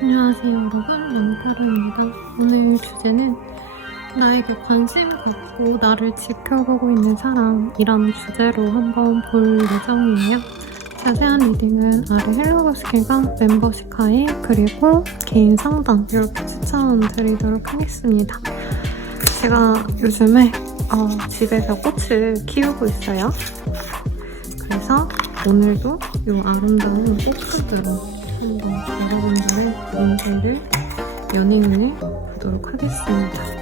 안녕하세요 여러분, 영타로입니다. 오늘 주제는 나에게 관심 갖고 나를 지켜보고 있는 사람이라는 주제로 한번 볼 예정이에요. 자세한 리딩은 아래 헬로우스킬과 멤버십 가입 그리고 개인 상담 이렇게 추천드리도록 하겠습니다. 제가 요즘에 집에서 꽃을 키우고 있어요. 그래서 오늘도 이 아름다운 꽃들로 한번 여러분들의 인생을 연행을 보도록 하겠습니다.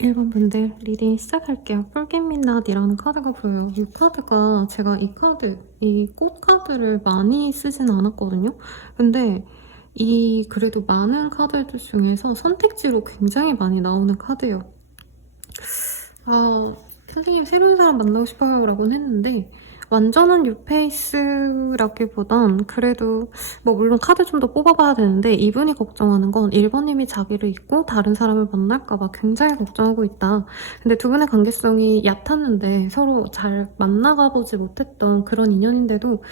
일반 분들 리딩 시작할게요. 폴깃민낫이라는 카드가 보여요. 이 카드가 제가 이 꽃 카드를 많이 쓰진 않았거든요. 근데 그래도 많은 카드들 중에서 선택지로 굉장히 많이 나오는 카드예요. 선생님 새로운 사람 만나고 싶어요 라고는 했는데 완전한 뉴페이스라기보단 그래도 물론 카드 좀 더 뽑아봐야 되는데 이분이 걱정하는 건 1번님이 자기를 잊고 다른 사람을 만날까봐 굉장히 걱정하고 있다. 근데 두 분의 관계성이 얕았는데 서로 잘 만나가보지 못했던 그런 인연인데도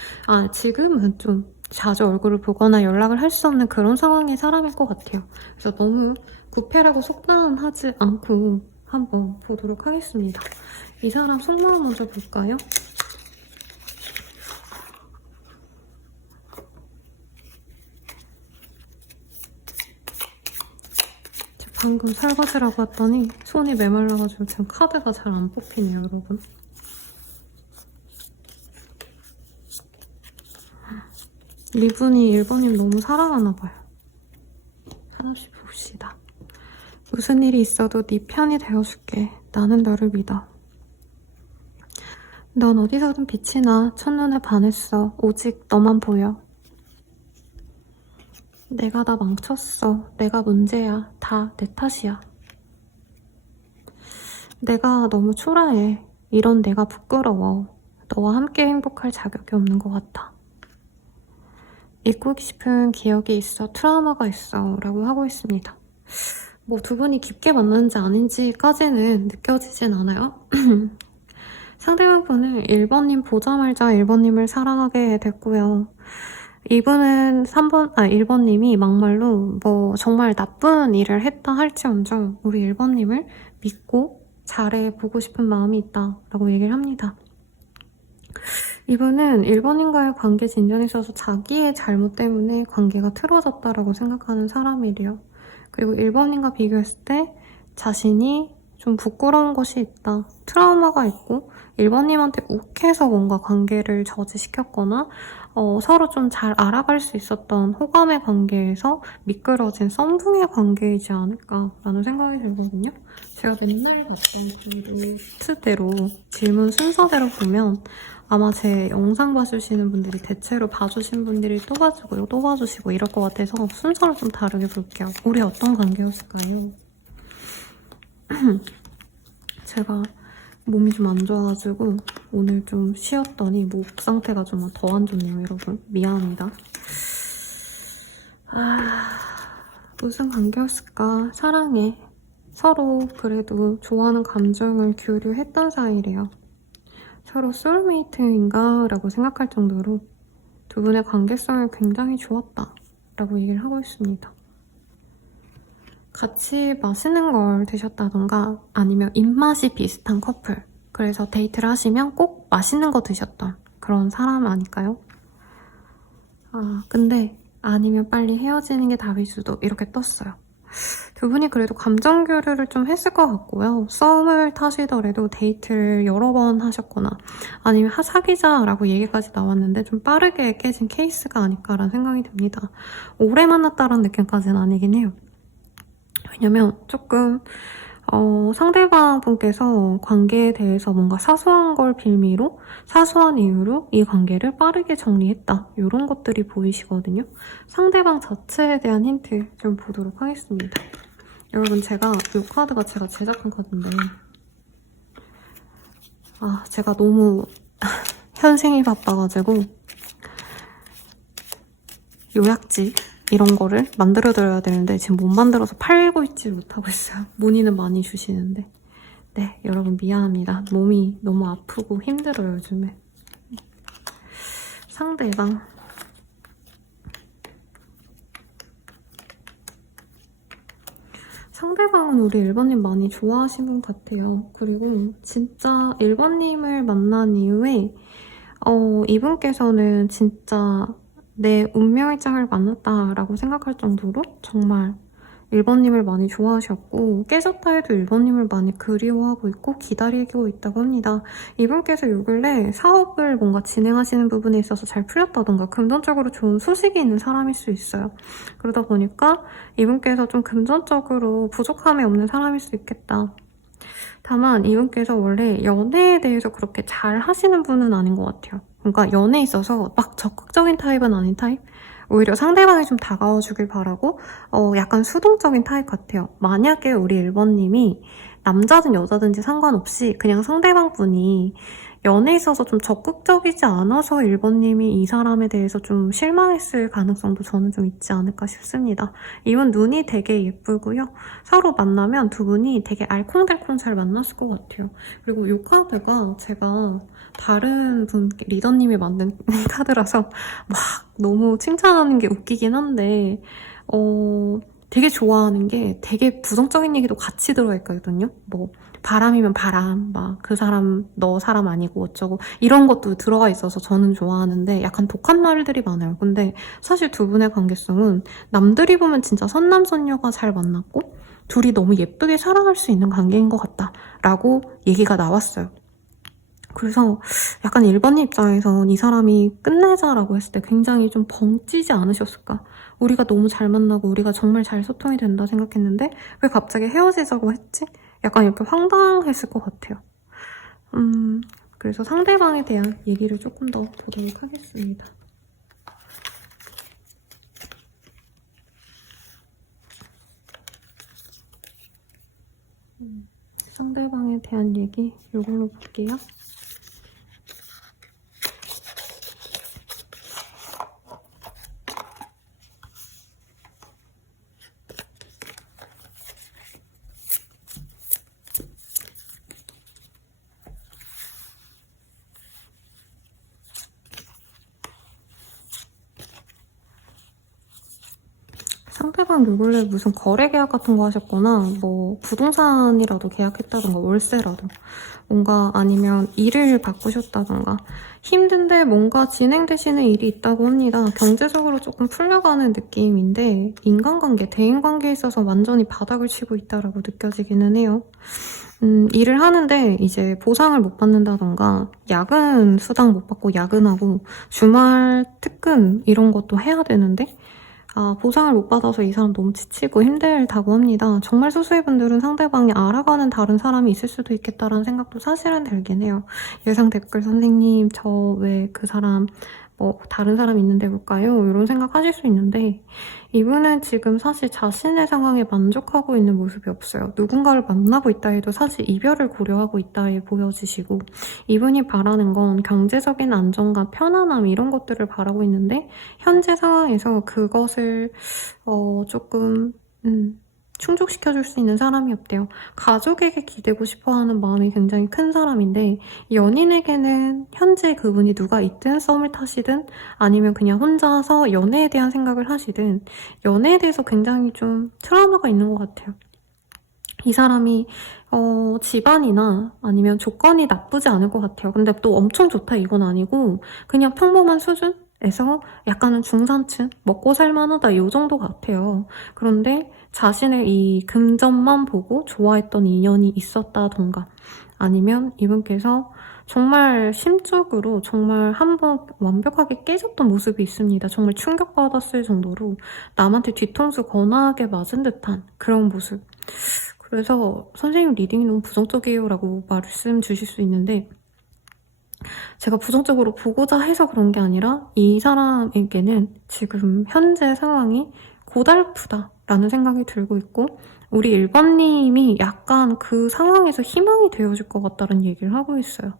지금은 좀 자주 얼굴을 보거나 연락을 할 수 없는 그런 상황의 사람일 것 같아요. 그래서 너무 부패라고 속단하지 않고 한번 보도록 하겠습니다. 이 사람 속마음 먼저 볼까요? 방금 설거지를 하고 왔더니 손이 메말라가지고 지금 카드가 잘 안 뽑히네요, 여러분. 이분이 1번님 너무 사랑하나봐요. 하나씩 봅시다. 무슨 일이 있어도 네 편이 되어줄게. 나는 너를 믿어. 넌 어디서든 빛이 나. 첫눈에 반했어. 오직 너만 보여. 내가 다 망쳤어. 내가 문제야. 다 내 탓이야. 내가 너무 초라해. 이런 내가 부끄러워. 너와 함께 행복할 자격이 없는 것 같아. 잊고 싶은 기억이 있어. 트라우마가 있어. 라고 하고 있습니다. 뭐 두 분이 깊게 만났는지 아닌지까지는 느껴지진 않아요. 상대방 분은 1번님 보자마자 1번님을 사랑하게 됐고요. 이분은 1번님이 막말로 뭐 정말 나쁜 일을 했다 할지언정 우리 1번님을 믿고 잘해보고 싶은 마음이 있다라고 얘기를 합니다. 이분은 1번님과의 관계 진전에 있어서 자기의 잘못 때문에 관계가 틀어졌다라고 생각하는 사람이래요. 그리고 1번님과 비교했을 때 자신이 좀 부끄러운 것이 있다. 트라우마가 있고 1번님한테 욱해서 뭔가 관계를 저지시켰거나 서로 좀 잘 알아갈 수 있었던 호감의 관계에서 미끄러진 썸둥이의 관계이지 않을까라는 생각이 들거든요. 제가 맨날 봤던 그 루트대로 질문 순서대로 보면 아마 제 영상 봐주시는 분들이 대체로 봐주신 분들이 또 봐주고 또 봐주시고 이럴 것 같아서 순서를 좀 다르게 볼게요. 우리 어떤 관계였을까요? 제가 몸이 좀 안 좋아가지고 오늘 좀 쉬었더니 목 상태가 좀 더 안 좋네요, 여러분. 미안합니다. 무슨 관계였을까? 사랑해. 서로 그래도 좋아하는 감정을 교류했던 사이래요. 서로 소울메이트인가? 라고 생각할 정도로 두 분의 관계성이 굉장히 좋았다 라고 얘기를 하고 있습니다. 같이 맛있는 걸 드셨다던가 아니면 입맛이 비슷한 커플, 그래서 데이트를 하시면 꼭 맛있는 거 드셨던 그런 사람 아닐까요? 근데 아니면 빨리 헤어지는 게 답일 수도 이렇게 떴어요. 두 분이 그래도 감정 교류를 좀 했을 것 같고요. 썸을 타시더라도 데이트를 여러 번 하셨거나 아니면 사귀자라고 얘기까지 나왔는데 좀 빠르게 깨진 케이스가 아닐까라는 생각이 듭니다. 오래 만났다는 느낌까지는 아니긴 해요. 왜냐면 조금 상대방 분께서 관계에 대해서 뭔가 사소한 걸 빌미로 사소한 이유로 이 관계를 빠르게 정리했다 이런 것들이 보이시거든요. 상대방 자체에 대한 힌트 좀 보도록 하겠습니다. 여러분 제가 이 카드가 제가 제작한 카드인데 제가 너무 현생이 바빠가지고 요약집 이런 거를 만들어드려야 되는데 지금 못 만들어서 팔고 있지 못하고 있어요. 문의는 많이 주시는데 네, 여러분 미안합니다. 몸이 너무 아프고 힘들어요, 요즘에. 상대방은 우리 1번님 많이 좋아하시는 것 같아요. 그리고 진짜 1번님을 만난 이후에 이분께서는 진짜 내 운명의 짝을 만났다라고 생각할 정도로 정말 1번님을 많이 좋아하셨고 깨졌다 해도 1번님을 많이 그리워하고 있고 기다리고 있다고 합니다. 이분께서 요 근래 사업을 뭔가 진행하시는 부분에 있어서 잘 풀렸다던가 금전적으로 좋은 소식이 있는 사람일 수 있어요. 그러다 보니까 이분께서 좀 금전적으로 부족함이 없는 사람일 수 있겠다. 다만 이분께서 원래 연애에 대해서 그렇게 잘 하시는 분은 아닌 것 같아요. 그러니까 연애에 있어서 막 적극적인 타입은 아닌 타입? 오히려 상대방이 좀 다가와 주길 바라고 약간 수동적인 타입 같아요. 만약에 우리 1번님이 남자든 여자든지 상관없이 그냥 상대방 분이 연애에 있어서 좀 적극적이지 않아서 1번님이 이 사람에 대해서 좀 실망했을 가능성도 저는 좀 있지 않을까 싶습니다. 이분 눈이 되게 예쁘고요. 서로 만나면 두 분이 되게 알콩달콩 잘 만났을 것 같아요. 그리고 이 카드가 제가 다른 분 리더님이 만든 카드라서 막 너무 칭찬하는 게 웃기긴 한데 되게 좋아하는 게 되게 부정적인 얘기도 같이 들어가 있거든요. 뭐 바람이면 바람, 막 그 사람 너 사람 아니고 어쩌고 이런 것도 들어가 있어서 저는 좋아하는데 약간 독한 말들이 많아요. 근데 사실 두 분의 관계성은 남들이 보면 진짜 선남선녀가 잘 만났고 둘이 너무 예쁘게 사랑할 수 있는 관계인 것 같다라고 얘기가 나왔어요. 그래서 약간 1번님 입장에선 이 사람이 끝내자라고 했을 때 굉장히 좀 벙찌지 않으셨을까? 우리가 너무 잘 만나고 우리가 정말 잘 소통이 된다 생각했는데 왜 갑자기 헤어지자고 했지? 약간 이렇게 황당했을 것 같아요. 그래서 상대방에 대한 얘기를 조금 더 보도록 하겠습니다. 상대방에 대한 얘기 이걸로 볼게요. 상대방 요 근래 무슨 거래 계약 같은 거 하셨거나 뭐 부동산이라도 계약했다던가 월세라도 뭔가 아니면 일을 바꾸셨다던가 힘든데 뭔가 진행되시는 일이 있다고 합니다. 경제적으로 조금 풀려가는 느낌인데 인간관계, 대인관계에 있어서 완전히 바닥을 치고 있다라고 느껴지기는 해요. 일을 하는데 이제 보상을 못 받는다던가 야근 수당 못 받고 야근하고 주말 특근 이런 것도 해야 되는데 보상을 못 받아서 이 사람 너무 지치고 힘들다고 합니다. 정말 소수의 분들은 상대방이 알아가는 다른 사람이 있을 수도 있겠다라는 생각도 사실은 들긴 해요. 예상 댓글 선생님, 저 왜 그 사람 다른 사람 있는데 볼까요? 이런 생각 하실 수 있는데 이분은 지금 사실 자신의 상황에 만족하고 있는 모습이 없어요. 누군가를 만나고 있다 해도 사실 이별을 고려하고 있다에 보여지시고 이분이 바라는 건 경제적인 안정감, 편안함 이런 것들을 바라고 있는데 현재 상황에서 그것을 조금 충족시켜줄 수 있는 사람이 없대요. 가족에게 기대고 싶어하는 마음이 굉장히 큰 사람인데 연인에게는 현재 그분이 누가 있든 썸을 타시든 아니면 그냥 혼자서 연애에 대한 생각을 하시든 연애에 대해서 굉장히 좀 트라우마가 있는 것 같아요. 이 사람이 집안이나 아니면 조건이 나쁘지 않을 것 같아요. 근데 또 엄청 좋다 이건 아니고 그냥 평범한 수준? 에서 약간은 중산층, 먹고 살만하다 이 정도 같아요. 그런데 자신의 이 금전만 보고 좋아했던 인연이 있었다던가 아니면 이분께서 정말 심적으로 정말 한번 완벽하게 깨졌던 모습이 있습니다. 정말 충격받았을 정도로 남한테 뒤통수 거나하게 맞은 듯한 그런 모습. 그래서 선생님 리딩이 너무 부정적이에요 라고 말씀 주실 수 있는데 제가 부정적으로 보고자 해서 그런 게 아니라 이 사람에게는 지금 현재 상황이 고달프다라는 생각이 들고 있고 우리 1번님이 약간 그 상황에서 희망이 되어줄 것 같다는 얘기를 하고 있어요.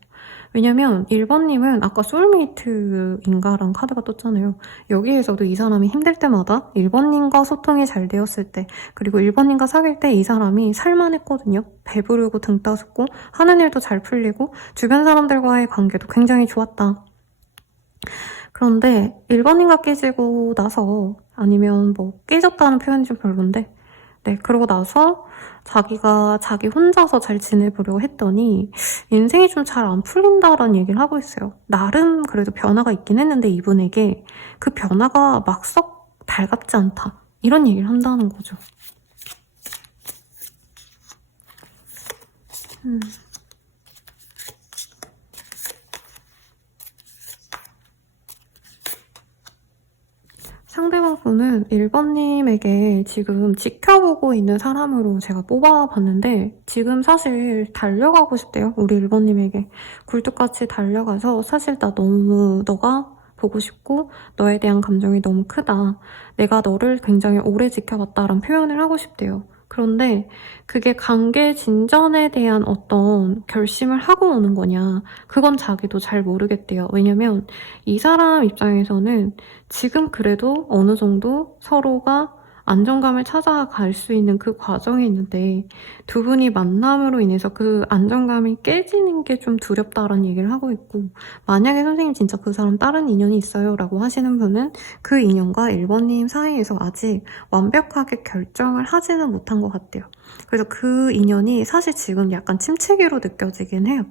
왜냐면 1번님은 아까 소울메이트인가라는 카드가 떴잖아요. 여기에서도 이 사람이 힘들 때마다 1번님과 소통이 잘 되었을 때 그리고 1번님과 사귈 때 이 사람이 살만했거든요. 배부르고 등 따숩고 하는 일도 잘 풀리고 주변 사람들과의 관계도 굉장히 좋았다. 그런데 1번님과 깨지고 나서 아니면 깨졌다는 표현이 좀 별론데 네, 그러고 나서 자기가 자기 혼자서 잘 지내보려고 했더니 인생이 좀 잘 안 풀린다라는 얘기를 하고 있어요. 나름 그래도 변화가 있긴 했는데 이분에게 그 변화가 막 썩 달갑지 않다. 이런 얘기를 한다는 거죠. 상대방 분은 1번님에게 지금 지켜보고 있는 사람으로 제가 뽑아봤는데 지금 사실 달려가고 싶대요. 우리 1번님에게. 굴뚝같이 달려가서 사실 나 너무 너가 보고 싶고 너에 대한 감정이 너무 크다. 내가 너를 굉장히 오래 지켜봤다라는 표현을 하고 싶대요. 그런데 그게 관계 진전에 대한 어떤 결심을 하고 오는 거냐 그건 자기도 잘 모르겠대요. 왜냐면 이 사람 입장에서는 지금 그래도 어느 정도 서로가 안정감을 찾아갈 수 있는 그 과정에 있는데 두 분이 만남으로 인해서 그 안정감이 깨지는 게 좀 두렵다라는 얘기를 하고 있고 만약에 선생님 진짜 그 사람 다른 인연이 있어요 라고 하시는 분은 그 인연과 1번님 사이에서 아직 완벽하게 결정을 하지는 못한 것 같아요. 그래서 그 인연이 사실 지금 약간 침체기로 느껴지긴 해요.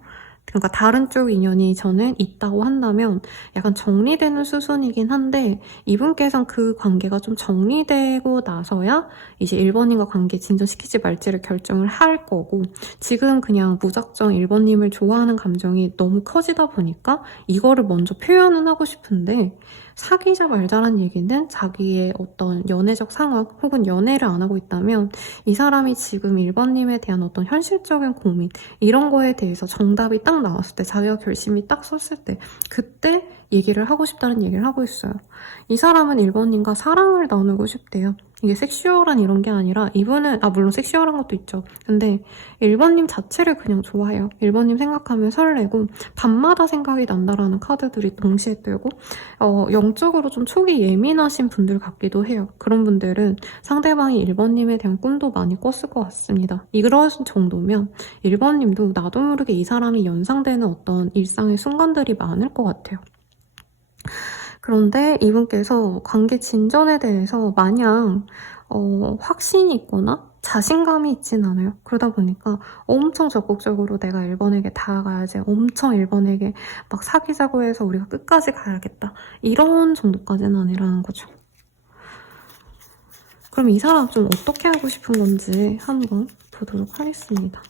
그러니까 다른 쪽 인연이 저는 있다고 한다면 약간 정리되는 수순이긴 한데 이분께서는 그 관계가 좀 정리되고 나서야 이제 1번님과 관계 진전시키지 말지를 결정을 할 거고 지금 그냥 무작정 1번님을 좋아하는 감정이 너무 커지다 보니까 이거를 먼저 표현은 하고 싶은데 사귀자 말자란 얘기는 자기의 어떤 연애적 상황 혹은 연애를 안 하고 있다면 이 사람이 지금 1번님에 대한 어떤 현실적인 고민 이런 거에 대해서 정답이 딱 딱 나왔을 때, 자기가 결심이 딱 섰을 때, 그때 얘기를 하고 싶다는 얘기를 하고 있어요. 이 사람은 1번님과 사랑을 나누고 싶대요. 이게 섹슈얼한 이런 게 아니라 이분은 물론 섹슈얼한 것도 있죠. 근데 1번님 자체를 그냥 좋아해요. 1번님 생각하면 설레고 밤마다 생각이 난다라는 카드들이 동시에 뜨고 영적으로 좀 촉이 예민하신 분들 같기도 해요. 그런 분들은 상대방이 1번님에 대한 꿈도 많이 꿨을 것 같습니다. 이런 정도면 1번님도 나도 모르게 이 사람이 연상되는 어떤 일상의 순간들이 많을 것 같아요. 그런데 이분께서 관계 진전에 대해서 마냥 확신이 있거나 자신감이 있진 않아요. 그러다 보니까 엄청 적극적으로 내가 1번에게 다가가야지, 엄청 1번에게 막 사귀자고 해서 우리가 끝까지 가야겠다, 이런 정도까지는 아니라는 거죠. 그럼 이 사람 좀 어떻게 하고 싶은 건지 한번 보도록 하겠습니다.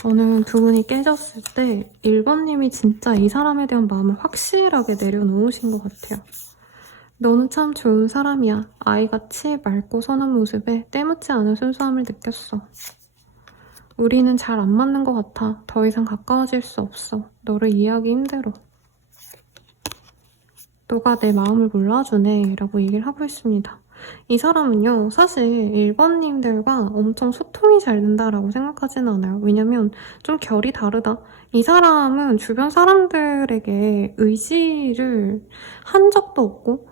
저는 두 분이 깨졌을 때 1번님이 진짜 이 사람에 대한 마음을 확실하게 내려놓으신 것 같아요. 너는 참 좋은 사람이야. 아이같이 맑고 선한 모습에 때묻지 않은 순수함을 느꼈어. 우리는 잘 안 맞는 것 같아. 더 이상 가까워질 수 없어. 너를 이해하기 힘들어. 너가 내 마음을 몰라주네 라고 얘기를 하고 있습니다. 이 사람은요, 사실 1번님들과 엄청 소통이 잘 된다라고 생각하지는 않아요. 왜냐면 좀 결이 다르다. 이 사람은 주변 사람들에게 의지를 한 적도 없고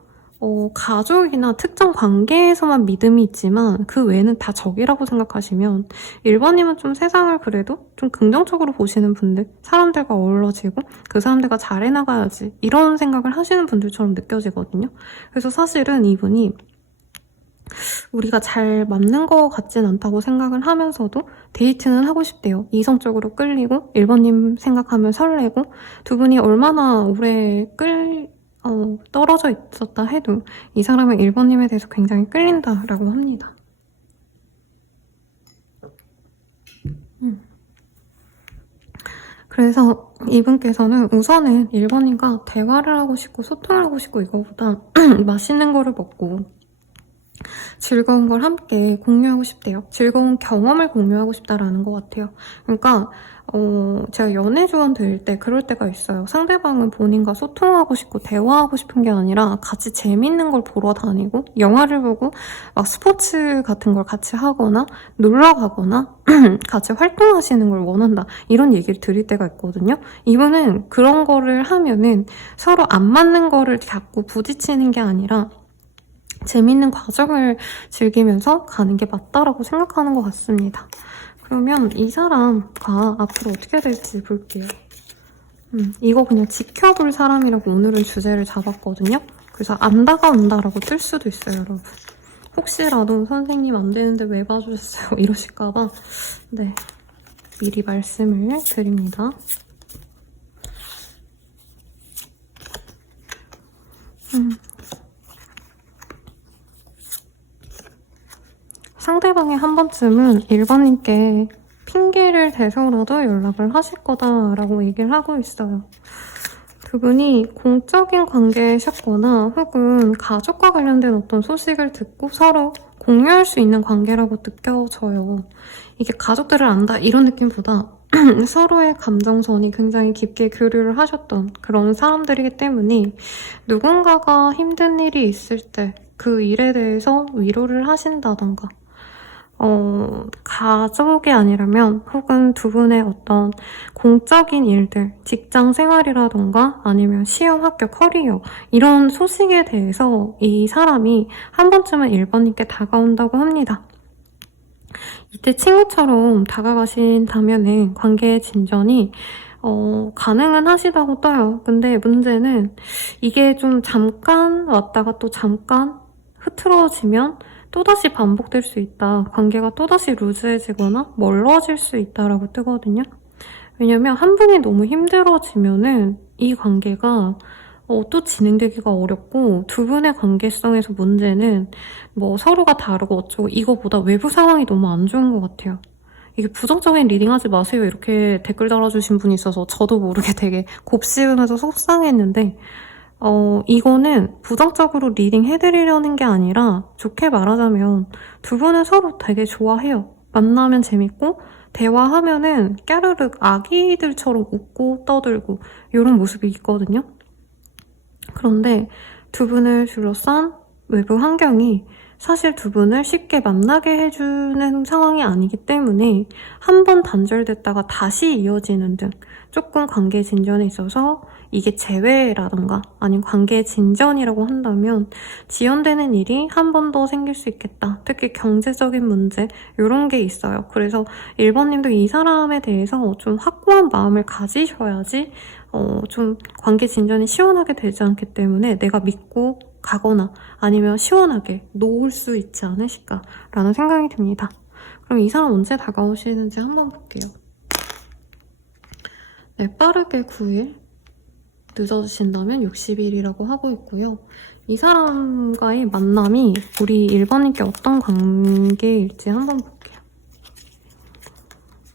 가족이나 특정 관계에서만 믿음이 있지만 그 외에는 다 적이라고 생각하시면 1번님은 좀 세상을 그래도 좀 긍정적으로 보시는 분들, 사람들과 어우러지고 그 사람들과 잘 해나가야지, 이런 생각을 하시는 분들처럼 느껴지거든요. 그래서 사실은 이분이 우리가 잘 맞는 것 같진 않다고 생각을 하면서도 데이트는 하고 싶대요. 이성적으로 끌리고 1번님 생각하면 설레고, 두 분이 얼마나 오래 떨어져 있었다 해도 이 사람은 1번님에 대해서 굉장히 끌린다라고 합니다. 그래서 이분께서는 우선은 1번님과 대화를 하고 싶고 소통을 하고 싶고, 이거보다 맛있는 거를 먹고 즐거운 걸 함께 공유하고 싶대요. 즐거운 경험을 공유하고 싶다라는 것 같아요. 그러니까 제가 연애 조언 드릴 때 그럴 때가 있어요. 상대방은 본인과 소통하고 싶고 대화하고 싶은 게 아니라 같이 재밌는 걸 보러 다니고 영화를 보고 막 스포츠 같은 걸 같이 하거나 놀러 가거나 같이 활동하시는 걸 원한다, 이런 얘기를 드릴 때가 있거든요. 이분은 그런 거를 하면은 서로 안 맞는 거를 자꾸 부딪히는 게 아니라 재밌는 과정을 즐기면서 가는 게 맞다라고 생각하는 것 같습니다. 그러면 이 사람과 앞으로 어떻게 될지 볼게요. 이거 그냥 지켜볼 사람이라고 오늘은 주제를 잡았거든요. 그래서 안 다가온다라고 뜰 수도 있어요, 여러분. 혹시라도 선생님 안 되는데 왜 봐주셨어요? 이러실까봐 네, 미리 말씀을 드립니다. 상대방이 한 번쯤은 1번님께 핑계를 대서라도 연락을 하실 거다라고 얘기를 하고 있어요. 두 분이 공적인 관계셨거나 혹은 가족과 관련된 어떤 소식을 듣고 서로 공유할 수 있는 관계라고 느껴져요. 이게 가족들을 안다 이런 느낌보다 서로의 감정선이 굉장히 깊게 교류를 하셨던 그런 사람들이기 때문에 누군가가 힘든 일이 있을 때 그 일에 대해서 위로를 하신다던가, 가족이 아니라면 혹은 두 분의 어떤 공적인 일들, 직장 생활이라던가 아니면 시험, 학교, 커리어, 이런 소식에 대해서 이 사람이 한 번쯤은 1번님께 다가온다고 합니다. 이때 친구처럼 다가가신다면은 관계의 진전이 가능은 하시다고 떠요. 근데 문제는 이게 좀 잠깐 왔다가 또 잠깐 흐트러지면 또다시 반복될 수 있다. 관계가 또다시 루즈해지거나 멀어질 수 있다라고 뜨거든요. 왜냐면 한 분이 너무 힘들어지면은 이 관계가 또 진행되기가 어렵고, 두 분의 관계성에서 문제는 뭐 서로가 다르고 어쩌고 이거보다 외부 상황이 너무 안 좋은 것 같아요. 이게 부정적인 리딩 하지 마세요 이렇게 댓글 달아주신 분이 있어서 저도 모르게 되게 곱씹으면서 속상했는데 이거는 부정적으로 리딩 해드리려는 게 아니라 좋게 말하자면 두 분은 서로 되게 좋아해요. 만나면 재밌고 대화하면은 까르륵 아기들처럼 웃고 떠들고 이런 모습이 있거든요. 그런데 두 분을 둘러싼 외부 환경이 사실 두 분을 쉽게 만나게 해주는 상황이 아니기 때문에 한 번 단절됐다가 다시 이어지는 등 조금 관계 진전에 있어서 이게 재회라던가 아니면 관계 진전이라고 한다면 지연되는 일이 한 번 더 생길 수 있겠다. 특히 경제적인 문제 이런 게 있어요. 그래서 1번님도 이 사람에 대해서 좀 확고한 마음을 가지셔야지 좀 관계 진전이 시원하게 되지 않기 때문에 내가 믿고 가거나 아니면 시원하게 놓을 수 있지 않으실까라는 생각이 듭니다. 그럼 이 사람 언제 다가오시는지 한번 볼게요. 네, 빠르게 9일, 늦어지신다면 60일이라고 하고 있고요. 이 사람과의 만남이 우리 1번님께 어떤 관계일지 한번 볼게요.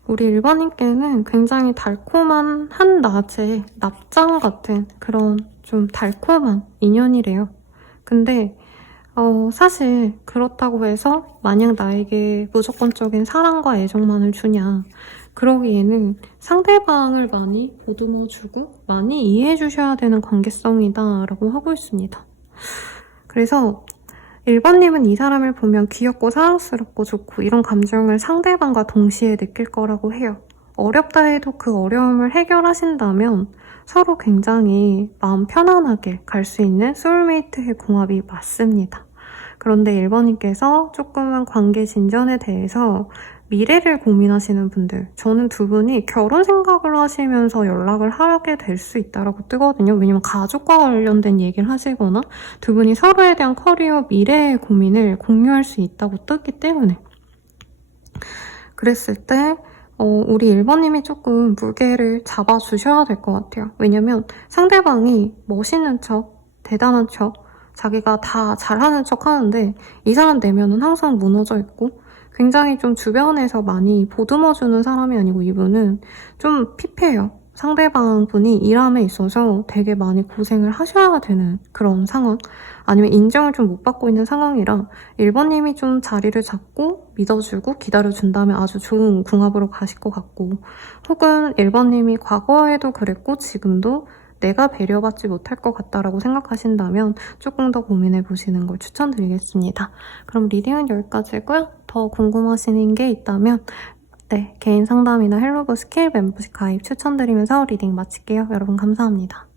우리 1번님께는 굉장히 달콤한 한낮의 납장 같은 그런 좀 달콤한 인연이래요. 근데 사실 그렇다고 해서 마냥 나에게 무조건적인 사랑과 애정만을 주냐, 그러기에는 상대방을 많이 보듬어주고 많이 이해해주셔야 되는 관계성이다 라고 하고 있습니다. 그래서 1번님은 이 사람을 보면 귀엽고 사랑스럽고 좋고 이런 감정을 상대방과 동시에 느낄 거라고 해요. 어렵다 해도 그 어려움을 해결하신다면 서로 굉장히 마음 편안하게 갈 수 있는 소울메이트의 궁합이 맞습니다. 그런데 1번님께서 조금은 관계 진전에 대해서 미래를 고민하시는 분들, 저는 두 분이 결혼 생각을 하시면서 연락을 하게 될 수 있다고 뜨거든요. 왜냐면 가족과 관련된 얘기를 하시거나 두 분이 서로에 대한 커리어, 미래의 고민을 공유할 수 있다고 뜨기 때문에. 그랬을 때 우리 1번님이 조금 무게를 잡아주셔야 될 것 같아요. 왜냐면 상대방이 멋있는 척, 대단한 척, 자기가 다 잘하는 척 하는데 이 사람 내면은 항상 무너져 있고 굉장히 좀 주변에서 많이 보듬어주는 사람이 아니고 이분은 좀 피폐해요. 상대방 분이 일함에 있어서 되게 많이 고생을 하셔야 되는 그런 상황, 아니면 인정을 좀 못 받고 있는 상황이라 1번님이 좀 자리를 잡고 믿어주고 기다려준다면 아주 좋은 궁합으로 가실 것 같고, 혹은 1번님이 과거에도 그랬고 지금도 내가 배려받지 못할 것 같다라고 생각하신다면 조금 더 고민해보시는 걸 추천드리겠습니다. 그럼 리딩은 여기까지고요. 더 궁금하신 게 있다면 네, 개인 상담이나 헬로브 스킬 멤버십 가입 추천드리면서 리딩 마칠게요. 여러분 감사합니다.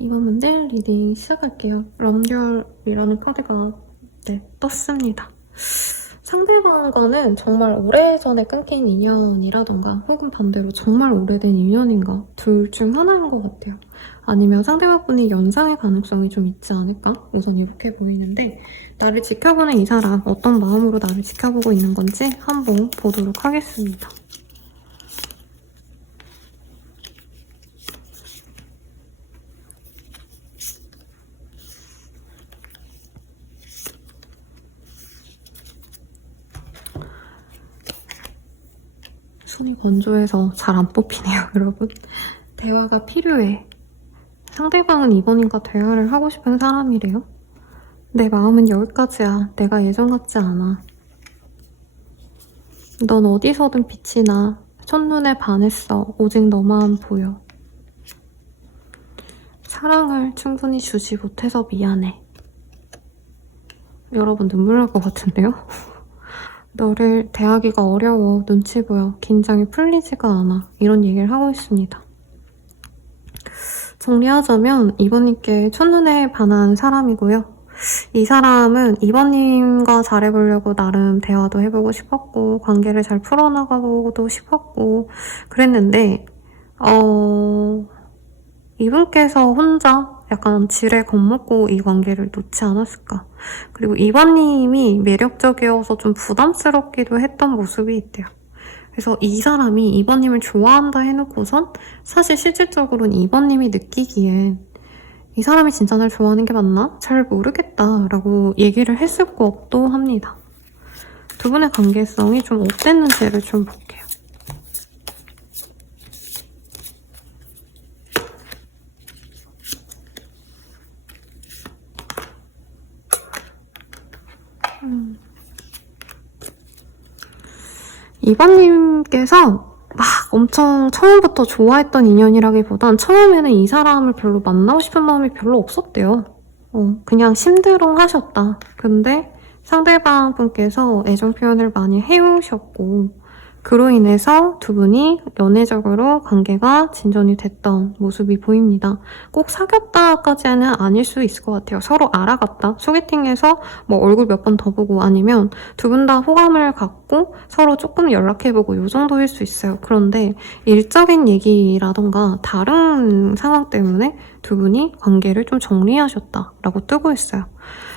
이번 문제 리딩 시작할게요. 럼결이라는 카드가 떴습니다. 상대방과는 정말 오래전에 끊긴 인연이라던가 혹은 반대로 정말 오래된 인연인가 둘 중 하나인 것 같아요. 아니면 상대방분이 연상의 가능성이 좀 있지 않을까? 우선 이렇게 보이는데 나를 지켜보는 이 사람 어떤 마음으로 나를 지켜보고 있는 건지 한번 보도록 하겠습니다. 손이 건조해서 잘 안 뽑히네요, 여러분. 대화가 필요해. 상대방은 이번인가 대화를 하고 싶은 사람이래요. 내 마음은 여기까지야. 내가 예전 같지 않아. 넌 어디서든 빛이 나. 첫눈에 반했어. 오직 너만 보여. 사랑을 충분히 주지 못해서 미안해. 여러분 눈물 날 것 같은데요? 너를 대하기가 어려워. 눈치 보여. 긴장이 풀리지가 않아. 이런 얘기를 하고 있습니다. 정리하자면 이번님께 첫눈에 반한 사람이고요. 이 사람은 이번님과 잘해보려고 나름 대화도 해보고 싶었고 관계를 잘 풀어나가고도 싶었고 그랬는데 이분께서 혼자 약간 지레 겁먹고 이 관계를 놓지 않았을까. 그리고 이번님이 매력적이어서 좀 부담스럽기도 했던 모습이 있대요. 그래서 이 사람이 이번님을 좋아한다 해놓고선 사실 실질적으로는 이번님이 느끼기엔 이 사람이 진짜 날 좋아하는 게 맞나? 잘 모르겠다 라고 얘기를 했을 것도 합니다. 두 분의 관계성이 좀 어땠는지를 좀 볼게요. 이번님께서 막 엄청 처음부터 좋아했던 인연이라기보단 처음에는 이 사람을 별로 만나고 싶은 마음이 별로 없었대요. 그냥 심드렁 하셨다. 근데 상대방 분께서 애정 표현을 많이 해오셨고 그로 인해서 두 분이 연애적으로 관계가 진전이 됐던 모습이 보입니다. 꼭 사귀었다까지는 아닐 수 있을 것 같아요. 서로 알아갔다. 소개팅에서 뭐 얼굴 몇 번 더 보고 아니면 두 분 다 호감을 갖고 서로 조금 연락해보고 이 정도일 수 있어요. 그런데 일적인 얘기라던가 다른 상황 때문에 두 분이 관계를 좀 정리하셨다라고 뜨고 있어요.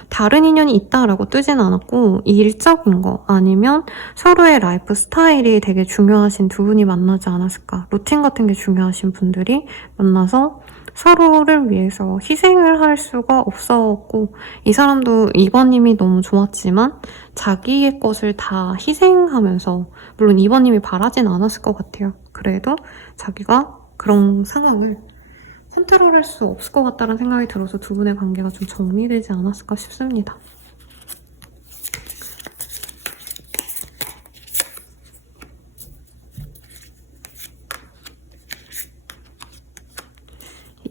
다른 인연이 있다라고 뜨진 않았고 일적인 거 아니면 서로의 라이프 스타일이 되게 중요하신 두 분이 만나지 않았을까. 루틴 같은 게 중요하신 분들이 만나서 서로를 위해서 희생을 할 수가 없었고 이 사람도 이번님이 너무 좋았지만 자기의 것을 다 희생하면서 물론 이번님이 바라진 않았을 것 같아요. 그래도 자기가 그런 상황을 컨트롤할 수 없을 것 같다는 생각이 들어서 두 분의 관계가 좀 정리되지 않았을까 싶습니다.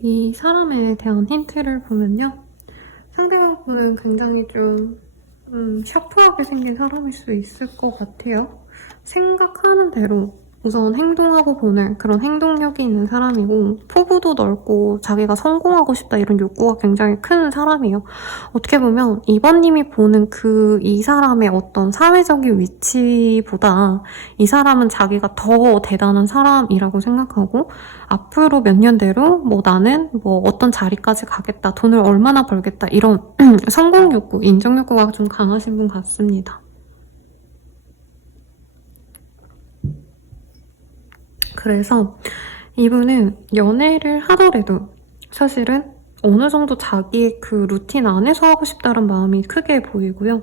이 사람에 대한 힌트를 보면요. 상대방 분은 굉장히 좀 샤프하게 생긴 사람일 수 있을 것 같아요. 생각하는 대로 우선 행동하고 보는 그런 행동력이 있는 사람이고 포부도 넓고 자기가 성공하고 싶다 이런 욕구가 굉장히 큰 사람이에요. 어떻게 보면 이번님이 보는 이 사람의 어떤 사회적인 위치보다 이 사람은 자기가 더 대단한 사람이라고 생각하고 앞으로 몇 년 뒤로 뭐 나는 뭐 어떤 자리까지 가겠다, 돈을 얼마나 벌겠다 이런 성공 욕구, 인정 욕구가 좀 강하신 분 같습니다. 그래서 이분은 연애를 하더라도 사실은 어느 정도 자기의 그 루틴 안에서 하고 싶다는 마음이 크게 보이고요.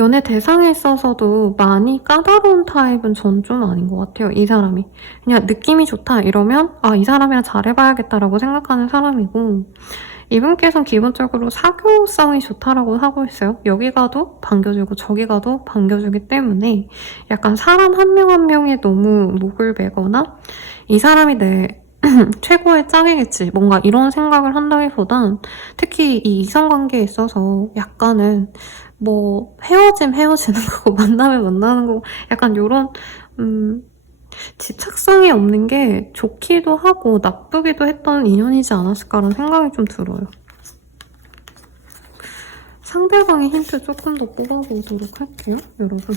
연애 대상에 있어서도 많이 까다로운 타입은 전 좀 아닌 것 같아요. 이 사람이. 그냥 느낌이 좋다 이러면 이 사람이랑 잘해봐야겠다라고 생각하는 사람이고 이분께서는 기본적으로 사교성이 좋다라고 하고 있어요. 여기 가도 반겨주고 저기 가도 반겨주기 때문에 약간 사람 한 명 한 명에 너무 목을 매거나 이 사람이 내 최고의 짝이겠지 뭔가 이런 생각을 한다기보단 특히 이 이성관계에 있어서 약간은 뭐 헤어지는 거고 만나면 만나는 거고 약간 요런 집착성이 없는 게 좋기도 하고 나쁘기도 했던 인연이지 않았을까라는 생각이 좀 들어요. 상대방의 힌트 조금 더 뽑아보도록 할게요, 여러분.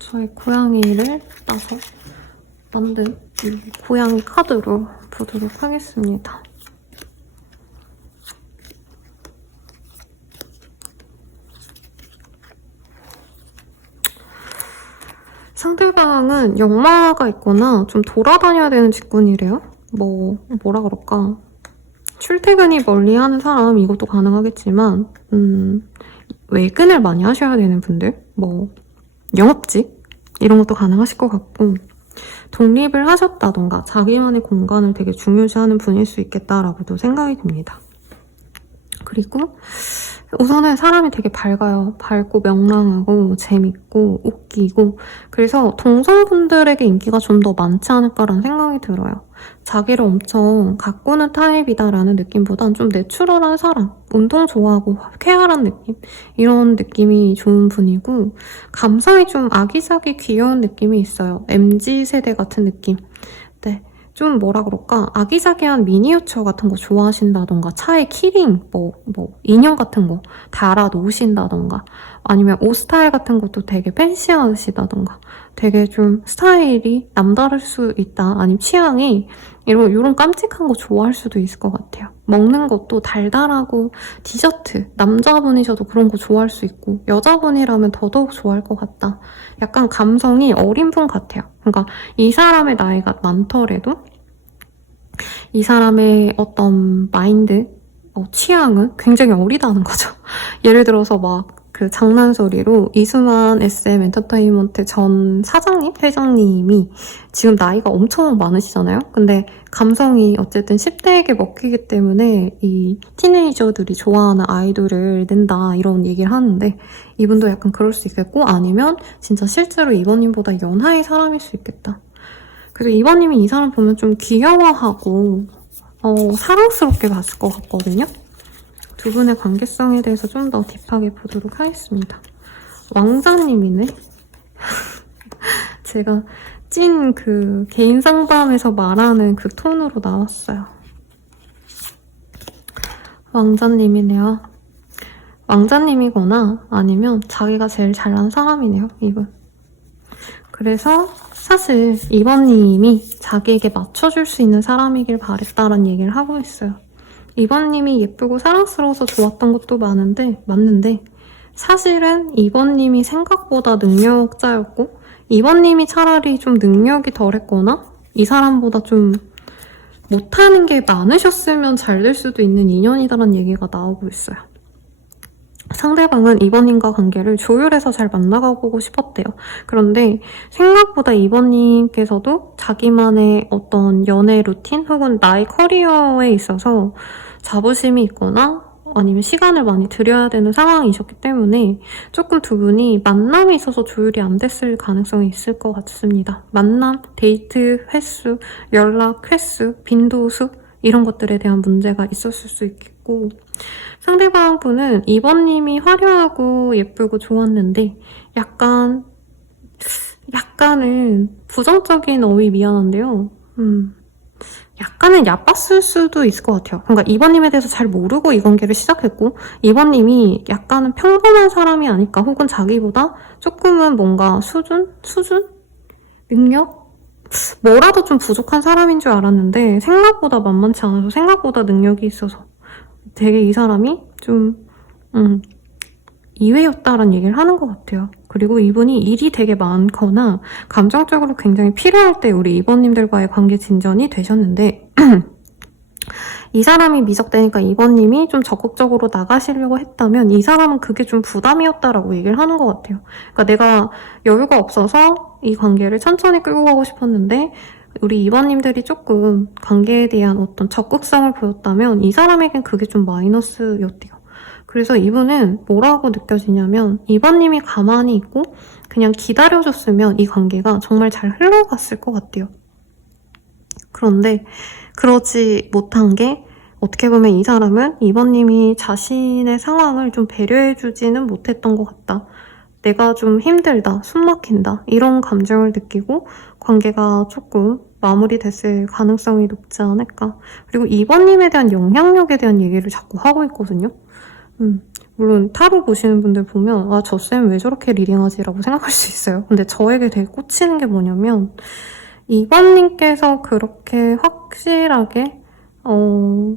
저의 고양이를 따서 만든 이 고양이 카드로 보도록 하겠습니다. 상대방은 역마가 있거나 좀 돌아다녀야 되는 직군이래요. 뭐라 그럴까. 출퇴근이 멀리하는 사람 이것도 가능하겠지만 외근을 많이 하셔야 되는 분들, 영업직 이런 것도 가능하실 것 같고, 독립을 하셨다던가 자기만의 공간을 되게 중요시하는 분일 수 있겠다라고도 생각이 듭니다. 그리고 우선은 사람이 되게 밝아요. 밝고 명랑하고 재밌고 웃기고, 그래서 동성분들에게 인기가 좀 더 많지 않을까라는 생각이 들어요. 자기를 엄청 가꾸는 타입이다라는 느낌보단 좀 내추럴한 사람, 운동 좋아하고 쾌활한 느낌, 이런 느낌이 좋은 분이고, 감성이 좀 아기자기 귀여운 느낌이 있어요. MZ세대 같은 느낌. 네. 좀 뭐라 그럴까, 아기자기한 미니어처 같은 거 좋아하신다던가, 차에 키링, 인형 같은 거 달아 놓으신다던가, 아니면 옷 스타일 같은 것도 되게 팬시하시다던가, 되게 좀 스타일이 남다를 수 있다, 아니면 취향이 이런 깜찍한 거 좋아할 수도 있을 것 같아요. 먹는 것도 달달하고 디저트, 남자분이셔도 그런 거 좋아할 수 있고, 여자분이라면 더더욱 좋아할 것 같다. 약간 감성이 어린 분 같아요. 그러니까 이 사람의 나이가 많더라도 이 사람의 어떤 마인드, 취향은 굉장히 어리다는 거죠. 예를 들어서 그 장난소리로 이수만 SM 엔터테인먼트 전 사장님, 회장님이 지금 나이가 엄청 많으시잖아요. 근데 감성이 어쨌든 10대에게 먹히기 때문에 이 티네이저들이 좋아하는 아이돌을 낸다, 이런 얘기를 하는데, 이분도 약간 그럴 수 있겠고, 아니면 진짜 실제로 이번님보다 연하의 사람일 수 있겠다. 그리고 이번님이 이 사람 보면 좀 귀여워하고 사랑스럽게 봤을 것 같거든요. 두 분의 관계성에 대해서 좀 더 딥하게 보도록 하겠습니다. 왕자님이네. 제가 찐 그 개인 상담에서 말하는 그 톤으로 나왔어요. 왕자님이네요. 왕자님이거나 아니면 자기가 제일 잘난 사람이네요, 이분. 그래서 사실 이번님이 자기에게 맞춰줄 수 있는 사람이길 바랬다라는 얘기를 하고 있어요. 이번님이 예쁘고 사랑스러워서 좋았던 것도 맞는데 사실은 이번님이 생각보다 능력자였고, 이번님이 차라리 좀 능력이 덜했거나 이 사람보다 좀 못하는 게 많으셨으면 잘 될 수도 있는 인연이다라는 얘기가 나오고 있어요. 상대방은 이번님과 관계를 조율해서 잘 만나가보고 싶었대요. 그런데 생각보다 이번님께서도 자기만의 어떤 연애 루틴 혹은 나의 커리어에 있어서 자부심이 있거나 아니면 시간을 많이 들여야 되는 상황이셨기 때문에 조금 두 분이 만남에 있어서 조율이 안 됐을 가능성이 있을 것 같습니다. 만남, 데이트 횟수, 연락 횟수, 빈도수 이런 것들에 대한 문제가 있었을 수 있겠고, 상대방 분은 이번님이 화려하고 예쁘고 좋았는데 약간은 부정적인 어휘 미안한데요. 약간은 얕봤을 수도 있을 것 같아요. 그러니까 이번님에 대해서 잘 모르고 이 관계를 시작했고, 이번님이 약간은 평범한 사람이 아닐까, 혹은 자기보다 조금은 뭔가 수준? 능력? 뭐라도 좀 부족한 사람인 줄 알았는데 생각보다 만만치 않아서, 생각보다 능력이 있어서 되게 이 사람이 좀 이외였다라는 얘기를 하는 것 같아요. 그리고 이분이 일이 되게 많거나 감정적으로 굉장히 필요할 때 우리 이번님들과의 관계 진전이 되셨는데 이 사람이 미적대니까 이번님이 좀 적극적으로 나가시려고 했다면 이 사람은 그게 좀 부담이었다라고 얘기를 하는 것 같아요. 그러니까 내가 여유가 없어서 이 관계를 천천히 끌고 가고 싶었는데 우리 이번님들이 조금 관계에 대한 어떤 적극성을 보였다면 이 사람에겐 그게 좀 마이너스였대요. 그래서 이분은 뭐라고 느껴지냐면 이번님이 가만히 있고 그냥 기다려줬으면 이 관계가 정말 잘 흘러갔을 것 같아요. 그런데 그러지 못한 게 어떻게 보면 이 사람은 2번님이 자신의 상황을 좀 배려해주지는 못했던 것 같다. 내가 좀 힘들다, 숨막힌다 이런 감정을 느끼고 관계가 조금 마무리됐을 가능성이 높지 않을까. 그리고 2번님에 대한 영향력에 대한 얘기를 자꾸 하고 있거든요. 물론 타로 보시는 분들 보면 아, 저 쌤 왜 저렇게 리딩하지? 라고 생각할 수 있어요. 근데 저에게 되게 꽂히는 게 뭐냐면 2번님께서 그렇게 확실하게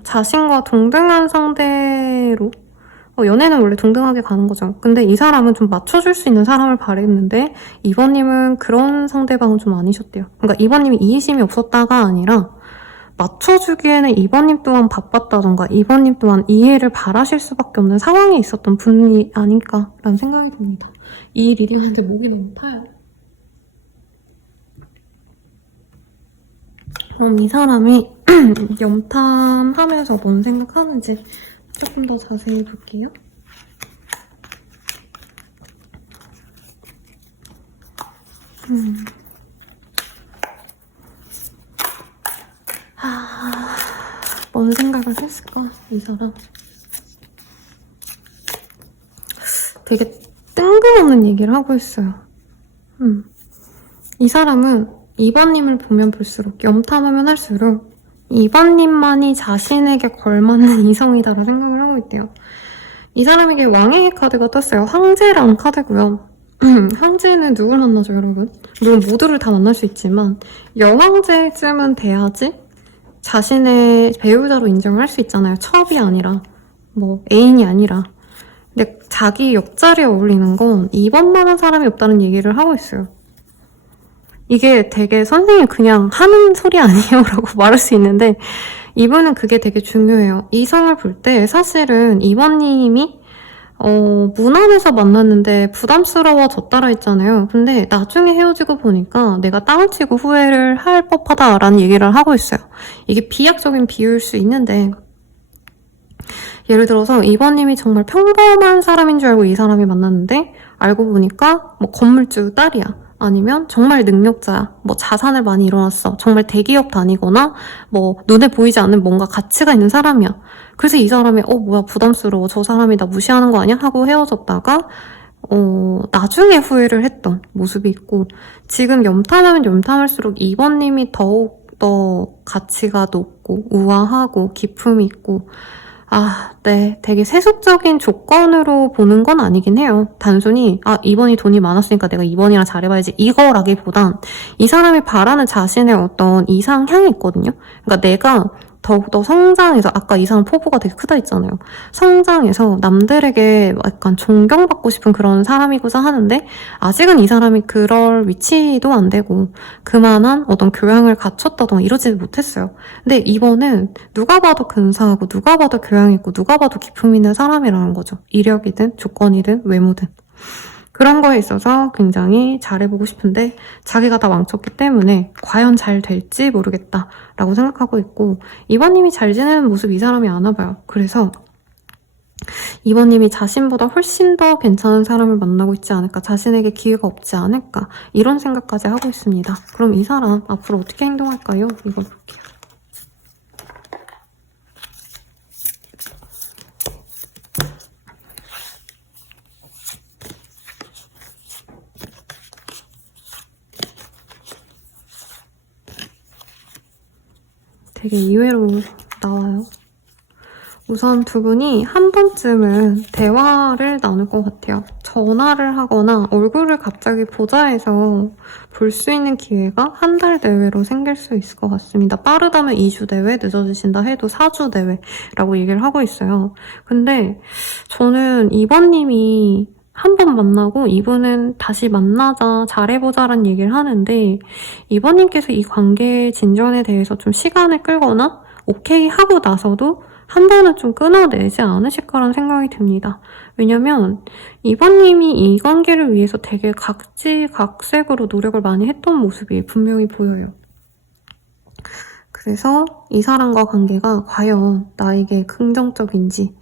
자신과 동등한 상대로 연애는 원래 동등하게 가는 거죠. 근데 이 사람은 좀 맞춰줄 수 있는 사람을 바랬는데 2번님은 그런 상대방은 좀 아니셨대요. 그러니까 2번님이 이해심이 없었다가 아니라 맞춰주기에는 2번님 또한 바빴다던가 2번님 또한 이해를 바라실 수밖에 없는 상황에 있었던 분이 아닐까라는 생각이 듭니다. 이 리딩한테 목이 너무 타요. 그럼 이 사람이 염탐하면서 뭔 생각하는지 조금 더 자세히 볼게요. 뭔 생각을 했을까, 이 사람? 되게 뜬금없는 얘기를 하고 있어요. 이 사람은 2번님을 보면 볼수록, 염탐하면 할수록 2번님만이 자신에게 걸맞는 이성이다라는 생각을 하고 있대요. 이 사람에게 왕의 카드가 떴어요. 황제라는 카드고요. 황제는 누굴 만나죠, 여러분? 물론 모두를 다 만날 수 있지만 여왕제쯤은 돼야지 자신의 배우자로 인정을 할 수 있잖아요. 첩이 아니라 뭐 애인이 아니라. 근데 자기 옆자리에 어울리는 건 2번만한 사람이 없다는 얘기를 하고 있어요. 이게 되게 선생님 그냥 하는 소리 아니에요? 라고 말할 수 있는데 이분은 그게 되게 중요해요. 이성을 볼 때 사실은 2번님이 무난해서 만났는데 부담스러워졌다라 했잖아요. 근데 나중에 헤어지고 보니까 내가 땅을 치고 후회를 할 법하다라는 얘기를 하고 있어요. 이게 비약적인 비유일 수 있는데 예를 들어서 2번님이 정말 평범한 사람인 줄 알고 이 사람이 만났는데 알고 보니까 뭐 건물주 딸이야. 아니면 정말 능력자야. 뭐 자산을 많이 일어났어. 정말 대기업 다니거나 뭐 눈에 보이지 않는 뭔가 가치가 있는 사람이야. 그래서 이 사람이 뭐야 부담스러워. 저 사람이 나 무시하는 거 아니야? 하고 헤어졌다가 나중에 후회를 했던 모습이 있고 지금 염탐하면 염탐할수록 2번님이 더욱 더 가치가 높고 우아하고 기품이 있고 네. 되게 세속적인 조건으로 보는 건 아니긴 해요. 단순히 2번이 돈이 많았으니까 내가 2번이랑 잘해봐야지 이거라기보단 이 사람이 바라는 자신의 어떤 이상향이 있거든요. 그러니까 내가 더욱더 성장해서 아까 이 사람 포부가 되게 크다 했잖아요. 성장해서 남들에게 약간 존경받고 싶은 그런 사람이고자 하는데 아직은 이 사람이 그럴 위치도 안 되고 그만한 어떤 교양을 갖췄다던가 이러지 못했어요. 근데 이번은 누가 봐도 근사하고 누가 봐도 교양 있고 누가 봐도 기품 있는 사람이라는 거죠. 이력이든 조건이든 외모든. 그런 거에 있어서 굉장히 잘해보고 싶은데 자기가 다 망쳤기 때문에 과연 잘 될지 모르겠다라고 생각하고 있고 2번님이 잘 지내는 모습 이 사람이 아나 봐요. 그래서 2번님이 자신보다 훨씬 더 괜찮은 사람을 만나고 있지 않을까, 자신에게 기회가 없지 않을까 이런 생각까지 하고 있습니다. 그럼 이 사람 앞으로 어떻게 행동할까요? 이거 볼게요. 되게 의외로 나와요. 우선 두 분이 한 번쯤은 대화를 나눌 것 같아요. 전화를 하거나 얼굴을 갑자기 보자 해서 볼 수 있는 기회가 한 달 내외로 생길 수 있을 것 같습니다. 빠르다면 2주 내외, 늦어지신다 해도 4주 내외라고 얘기를 하고 있어요. 근데 저는 2번님이 한 번 만나고 이분은 다시 만나자, 잘해보자라는 얘기를 하는데 2번님께서 이 관계 진전에 대해서 좀 시간을 끌거나 오케이 하고 나서도 한 번은 좀 끊어내지 않으실까라는 생각이 듭니다. 왜냐면 2번님이 이 관계를 위해서 되게 각지각색으로 노력을 많이 했던 모습이 분명히 보여요. 그래서 이 사람과 관계가 과연 나에게 긍정적인지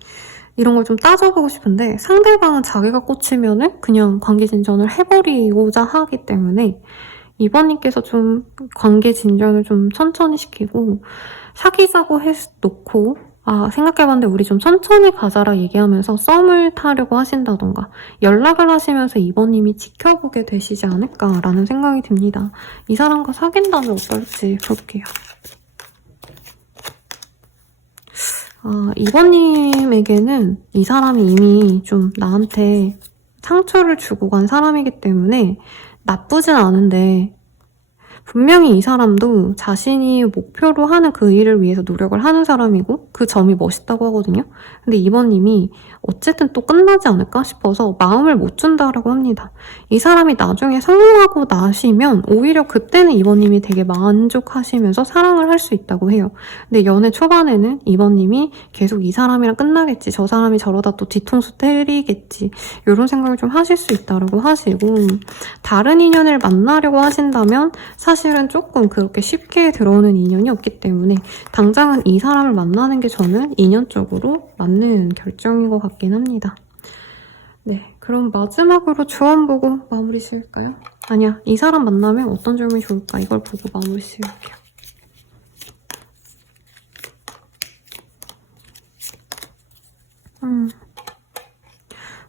이런 걸 좀 따져보고 싶은데 상대방은 자기가 꽂히면은 그냥 관계 진전을 해버리고자 하기 때문에 2번님께서 좀 관계 진전을 좀 천천히 시키고 사귀자고 해놓고 생각해봤는데 우리 좀 천천히 가자라 얘기하면서 썸을 타려고 하신다던가 연락을 하시면서 이번님이 지켜보게 되시지 않을까라는 생각이 듭니다. 이 사람과 사귄다면 어떨지 볼게요. 이번님에게는 이 사람이 이미 좀 나한테 상처를 주고 간 사람이기 때문에 나쁘진 않은데 분명히 이 사람도 자신이 목표로 하는 그 일을 위해서 노력을 하는 사람이고 그 점이 멋있다고 하거든요. 근데 이번님이 어쨌든 또 끝나지 않을까 싶어서 마음을 못 준다라고 합니다. 이 사람이 나중에 성공하고 나시면 오히려 그때는 이번님이 되게 만족하시면서 사랑을 할 수 있다고 해요. 근데 연애 초반에는 이번님이 계속 이 사람이랑 끝나겠지, 저 사람이 저러다 또 뒤통수 때리겠지 이런 생각을 좀 하실 수 있다라고 하시고, 다른 인연을 만나려고 하신다면 사실은 조금 그렇게 쉽게 들어오는 인연이 없기 때문에 당장은 이 사람을 만나는 게 저는 인연적으로 맞는 결정인 것 같긴 합니다. 네, 그럼 마지막으로 조언 보고 마무리 지을까요? 아니야, 이 사람 만나면 어떤 점이 좋을까 이걸 보고 마무리 지을게요.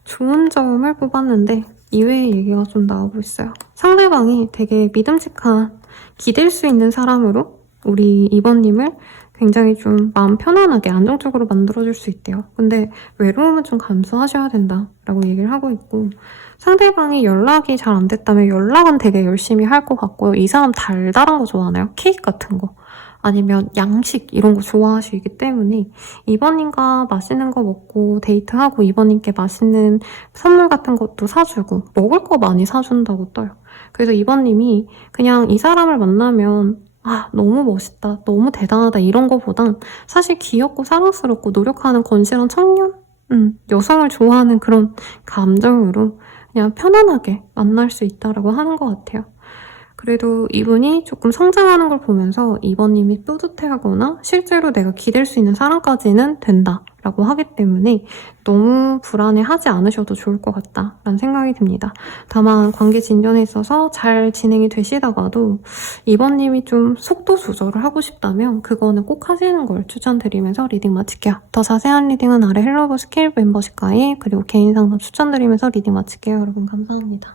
좋은 점을 뽑았는데 이외의 얘기가 좀 나오고 있어요. 상대방이 되게 믿음직한, 기댈 수 있는 사람으로 우리 이번님을 굉장히 좀 마음 편안하게 안정적으로 만들어줄 수 있대요. 근데 외로움은 좀 감수하셔야 된다라고 얘기를 하고 있고, 상대방이 연락이 잘 안 됐다면 연락은 되게 열심히 할 것 같고요. 이 사람 달달한 거 좋아하나요? 케이크 같은 거. 아니면 양식 이런 거 좋아하시기 때문에 이번님과 맛있는 거 먹고 데이트하고 이번님께 맛있는 선물 같은 것도 사주고 먹을 거 많이 사준다고 떠요. 그래서 이번님이 그냥 이 사람을 만나면 너무 멋있다, 너무 대단하다 이런 거보단 사실 귀엽고 사랑스럽고 노력하는 건실한 청년? 여성을 좋아하는 그런 감정으로 그냥 편안하게 만날 수 있다라고 하는 것 같아요. 그래도 이분이 조금 성장하는 걸 보면서 이번님이 뿌듯해하거나 실제로 내가 기댈 수 있는 사람까지는 된다라고 하기 때문에 너무 불안해하지 않으셔도 좋을 것 같다라는 생각이 듭니다. 다만 관계 진전에 있어서 잘 진행이 되시다가도 이번님이 좀 속도 조절을 하고 싶다면 그거는 꼭 하시는 걸 추천드리면서 리딩 마칠게요. 더 자세한 리딩은 아래 헬로버 스킬 멤버십 가입 그리고 개인 상담 추천드리면서 리딩 마칠게요. 여러분 감사합니다.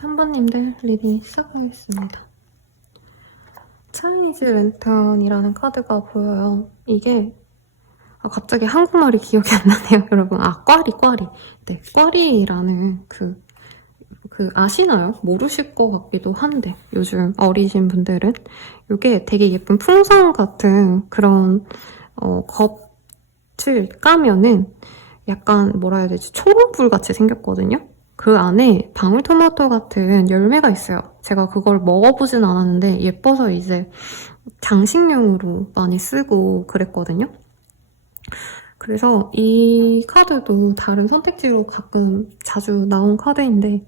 3번님들 리딩 시작하겠습니다. 차이니즈 랜턴이라는 카드가 보여요. 이게 갑자기 한국말이 기억이 안 나네요, 여러분. 꽈리. 네, 꽈리라는 그 아시나요? 모르실 것 같기도 한데 요즘 어리신 분들은 이게 되게 예쁜 풍선 같은 그런 겉을 까면은 약간 뭐라 해야 되지? 초록불 같이 생겼거든요? 그 안에 방울토마토 같은 열매가 있어요. 제가 그걸 먹어보진 않았는데 예뻐서 이제 장식용으로 많이 쓰고 그랬거든요. 그래서 이 카드도 다른 선택지로 가끔 자주 나온 카드인데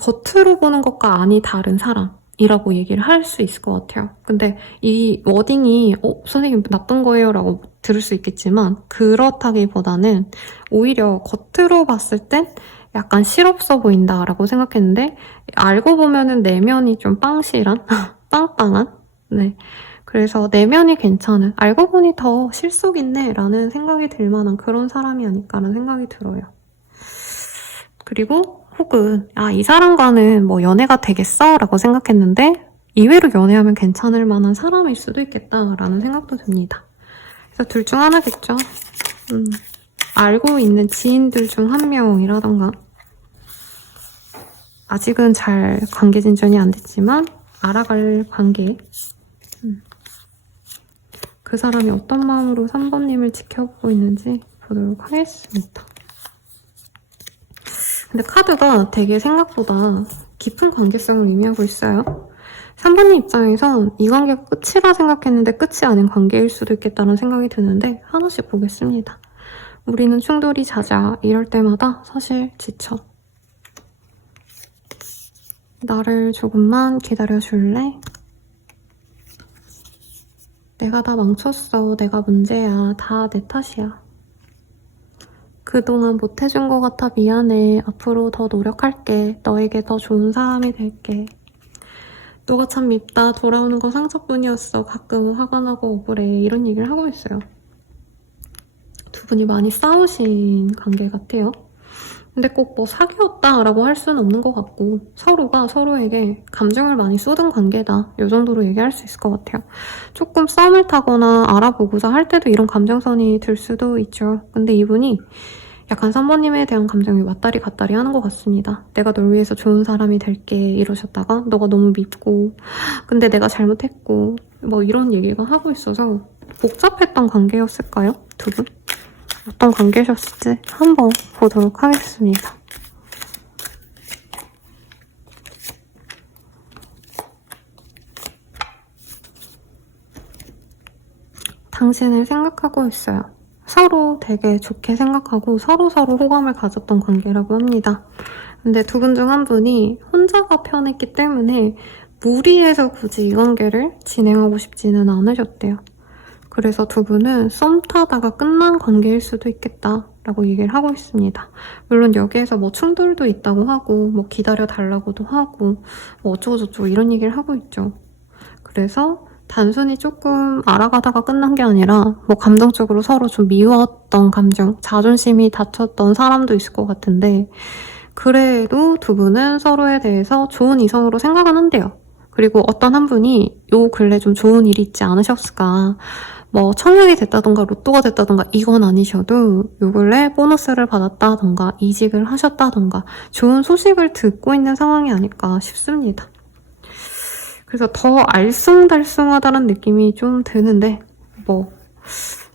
겉으로 보는 것과 안이 다른 사람이라고 얘기를 할 수 있을 것 같아요. 근데 이 워딩이 선생님 나쁜 거예요 라고 들을 수 있겠지만 그렇다기보다는 오히려 겉으로 봤을 땐 약간 실없어 보인다라고 생각했는데 알고 보면은 내면이 좀 빵실한? 빵빵한? 네. 그래서 내면이 괜찮은, 알고 보니 더 실속 있네 라는 생각이 들 만한 그런 사람이 아닐까라는 생각이 들어요. 그리고 혹은 이 사람과는 뭐 연애가 되겠어? 라고 생각했는데 의외로 연애하면 괜찮을 만한 사람일 수도 있겠다라는 생각도 듭니다. 그래서 둘 중 하나겠죠. 알고 있는 지인들 중 한 명이라던가 아직은 잘 관계 진전이 안 됐지만 알아갈 관계 그 사람이 어떤 마음으로 3번님을 지켜보고 있는지 보도록 하겠습니다. 근데 카드가 되게 생각보다 깊은 관계성을 의미하고 있어요. 3번님 입장에선 이 관계가 끝이라 생각했는데 끝이 아닌 관계일 수도 있겠다는 생각이 드는데 하나씩 보겠습니다. 우리는 충돌이 잦아 이럴 때마다 사실 지쳐. 나를 조금만 기다려줄래? 내가 다 망쳤어. 내가 문제야. 다 내 탓이야. 그동안 못해준 것 같아 미안해. 앞으로 더 노력할게. 너에게 더 좋은 사람이 될게. 너가 참 밉다. 돌아오는 거 상처뿐이었어. 가끔은 화가 나고 억울해. 이런 얘기를 하고 있어요. 두 분이 많이 싸우신 관계 같아요. 근데 꼭 뭐 사귀었다라고 할 수는 없는 것 같고 서로가 서로에게 감정을 많이 쏟은 관계다. 이 정도로 얘기할 수 있을 것 같아요. 조금 썸을 타거나 알아보고자 할 때도 이런 감정선이 들 수도 있죠. 근데 이분이 약간 3번님에 대한 감정이 왔다리 갔다리 하는 것 같습니다. 내가 널 위해서 좋은 사람이 될게 이러셨다가 너가 너무 밉고 근데 내가 잘못했고 뭐 이런 얘기가 하고 있어서 복잡했던 관계였을까요? 두 분? 어떤 관계셨을지 한번 보도록 하겠습니다. 당신을 생각하고 있어요. 서로 되게 좋게 생각하고 서로 호감을 가졌던 관계라고 합니다. 근데 두 분 중 한 분이 혼자가 편했기 때문에 무리해서 굳이 이 관계를 진행하고 싶지는 않으셨대요. 그래서 두 분은 썸 타다가 끝난 관계일 수도 있겠다라고 얘기를 하고 있습니다. 물론 여기에서 뭐 충돌도 있다고 하고 뭐 기다려달라고도 하고 뭐 어쩌고저쩌고 이런 얘기를 하고 있죠. 그래서 단순히 조금 알아가다가 끝난 게 아니라 뭐 감정적으로 서로 좀 미웠던 감정, 자존심이 다쳤던 사람도 있을 것 같은데 그래도 두 분은 서로에 대해서 좋은 이성으로 생각은 한대요. 그리고 어떤 한 분이 요 근래 좀 좋은 일이 있지 않으셨을까 뭐 청약이 됐다던가 로또가 됐다던가 이건 아니셔도 요 근래 보너스를 받았다던가 이직을 하셨다던가 좋은 소식을 듣고 있는 상황이 아닐까 싶습니다. 그래서 더 알쏭달쏭하다는 느낌이 좀 드는데 뭐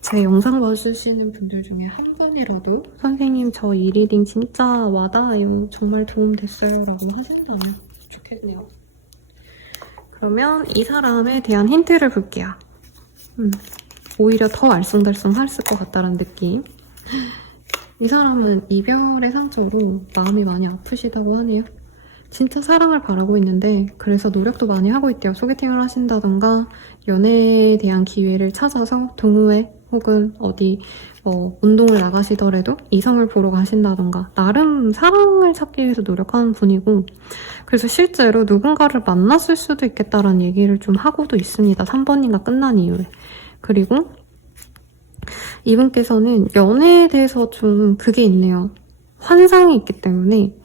제 영상 봐주시는 분들 중에 한 분이라도 선생님 저 이 리딩 진짜 와닿아요. 정말 도움됐어요 라고 하신다면 좋겠네요. 그러면 이 사람에 대한 힌트를 볼게요. 오히려 더 알쏭달쏭했을 것 같다는 느낌. 이 사람은 이별의 상처로 마음이 많이 아프시다고 하네요. 진짜 사랑을 바라고 있는데 그래서 노력도 많이 하고 있대요. 소개팅을 하신다던가 연애에 대한 기회를 찾아서 동호회 혹은 어디 운동을 나가시더라도 이성을 보러 가신다던가 나름 사랑을 찾기 위해서 노력하는 분이고 그래서 실제로 누군가를 만났을 수도 있겠다라는 얘기를 좀 하고도 있습니다. 3번님과 끝난 이후에. 그리고 이분께서는 연애에 대해서 좀 그게 있네요. 환상이 있기 때문에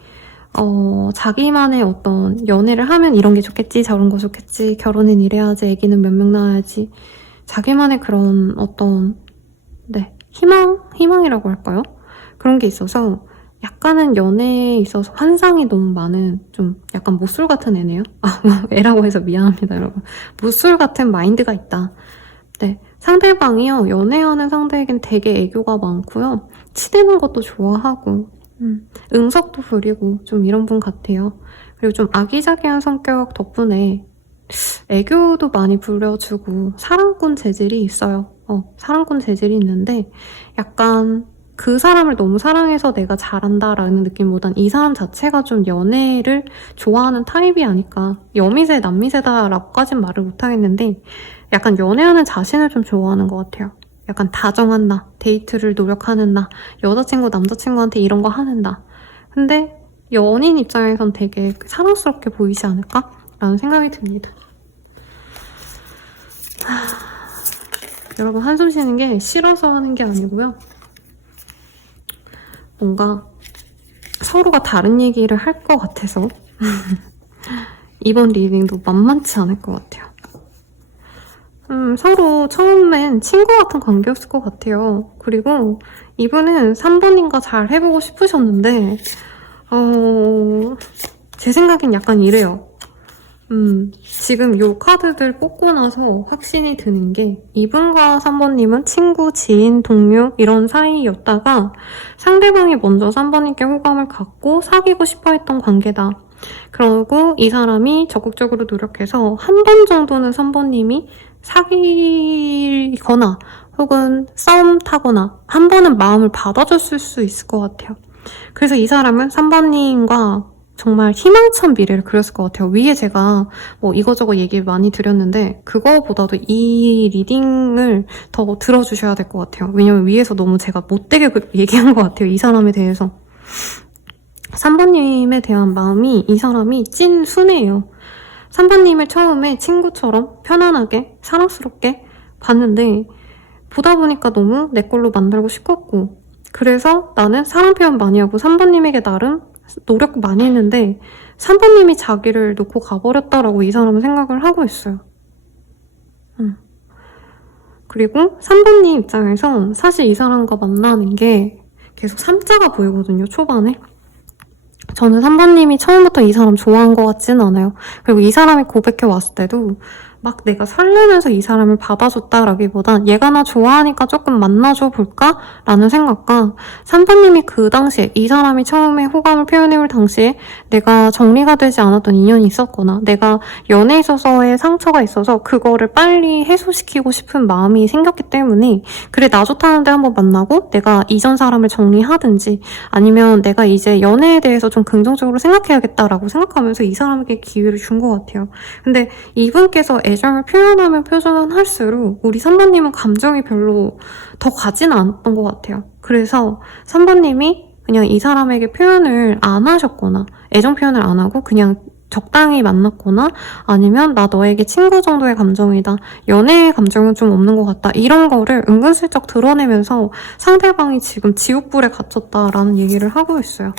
자기만의 어떤 연애를 하면 이런 게 좋겠지, 저런 거 좋겠지, 결혼은 이래야지, 애기는 몇 명 낳아야지. 자기만의 그런 어떤, 네, 희망이라고 할까요? 그런 게 있어서 약간은 연애에 있어서 환상이 너무 많은 좀 약간 못술 같은 애네요. 애라고 해서 미안합니다, 여러분. 못술 같은 마인드가 있다. 네, 상대방이요, 연애하는 상대에겐 되게 애교가 많고요. 치대는 것도 좋아하고, 응석도 부리고 좀 이런 분 같아요. 그리고 좀 아기자기한 성격 덕분에 애교도 많이 부려주고 사랑꾼 재질이 있어요. 사랑꾼 재질이 있는데 약간 그 사람을 너무 사랑해서 내가 잘한다라는 느낌보단 이 사람 자체가 좀 연애를 좋아하는 타입이 아닐까. 여미새, 남미새다라고까진 말을 못하겠는데 약간 연애하는 자신을 좀 좋아하는 것 같아요. 약간 다정한 나, 데이트를 노력하는 나, 여자친구, 남자친구한테 이런 거 하는 나. 근데 연인 입장에선 되게 사랑스럽게 보이지 않을까? 라는 생각이 듭니다. 여러분, 한숨 쉬는 게 싫어서 하는 게 아니고요. 뭔가 서로가 다른 얘기를 할 것 같아서 이번 리딩도 만만치 않을 것 같아요. 서로 처음엔 친구 같은 관계였을 것 같아요. 그리고 이분은 3번님과 잘 해보고 싶으셨는데 제 생각엔 약간 이래요. 지금 요 카드들 뽑고 나서 확신이 드는 게 이분과 3번님은 친구, 지인, 동료 이런 사이였다가 상대방이 먼저 3번님께 호감을 갖고 사귀고 싶어 했던 관계다. 그리고 이 사람이 적극적으로 노력해서 한 번 정도는 3번님이 사귀거나 혹은 싸움 타거나 한 번은 마음을 받아줬을 수 있을 것 같아요. 그래서 이 사람은 3번님과 정말 희망찬 미래를 그렸을 것 같아요. 위에 제가 뭐 이거저거 얘기 많이 드렸는데 그거보다도 이 리딩을 더 들어주셔야 될 것 같아요. 왜냐면 위에서 너무 제가 못되게 얘기한 것 같아요. 이 사람에 대해서. 3번님에 대한 마음이 이 사람이 찐 순애예요. 3번님을 처음에 친구처럼 편안하게 사랑스럽게 봤는데 보다 보니까 너무 내 걸로 만들고 싶었고 그래서 나는 사랑 표현 많이 하고 3번님에게 나름 노력 많이 했는데 3번님이 자기를 놓고 가버렸다라고 이 사람은 생각을 하고 있어요. 그리고 3번님 입장에선 사실 이 사람과 만나는 게 계속 3자가 보이거든요, 초반에. 저는 3번님이 처음부터 이 사람 좋아한 것 같지는 않아요. 그리고 이 사람이 고백해 왔을 때도 막 내가 설레면서 이 사람을 받아줬다라기보단 얘가 나 좋아하니까 조금 만나줘 볼까? 라는 생각과 3번님이 그 당시에 이 사람이 처음에 호감을 표현해올 당시에 내가 정리가 되지 않았던 인연이 있었거나 내가 연애에 있어서의 상처가 있어서 그거를 빨리 해소시키고 싶은 마음이 생겼기 때문에 그래 나 좋다는데 한번 만나고 내가 이전 사람을 정리하든지 아니면 내가 이제 연애에 대해서 좀 긍정적으로 생각해야겠다라고 생각하면서 이 사람에게 기회를 준 것 같아요. 근데 이분께서 애정을 표현하면 표현할수록 우리 3번님은 감정이 별로 더 가지는 않았던 것 같아요. 그래서 3번님이 그냥 이 사람에게 표현을 안 하셨거나 애정 표현을 안 하고 그냥 적당히 만났거나 아니면 나 너에게 친구 정도의 감정이다. 연애의 감정은 좀 없는 것 같다. 이런 거를 은근슬쩍 드러내면서 상대방이 지금 지옥불에 갇혔다라는 얘기를 하고 있어요.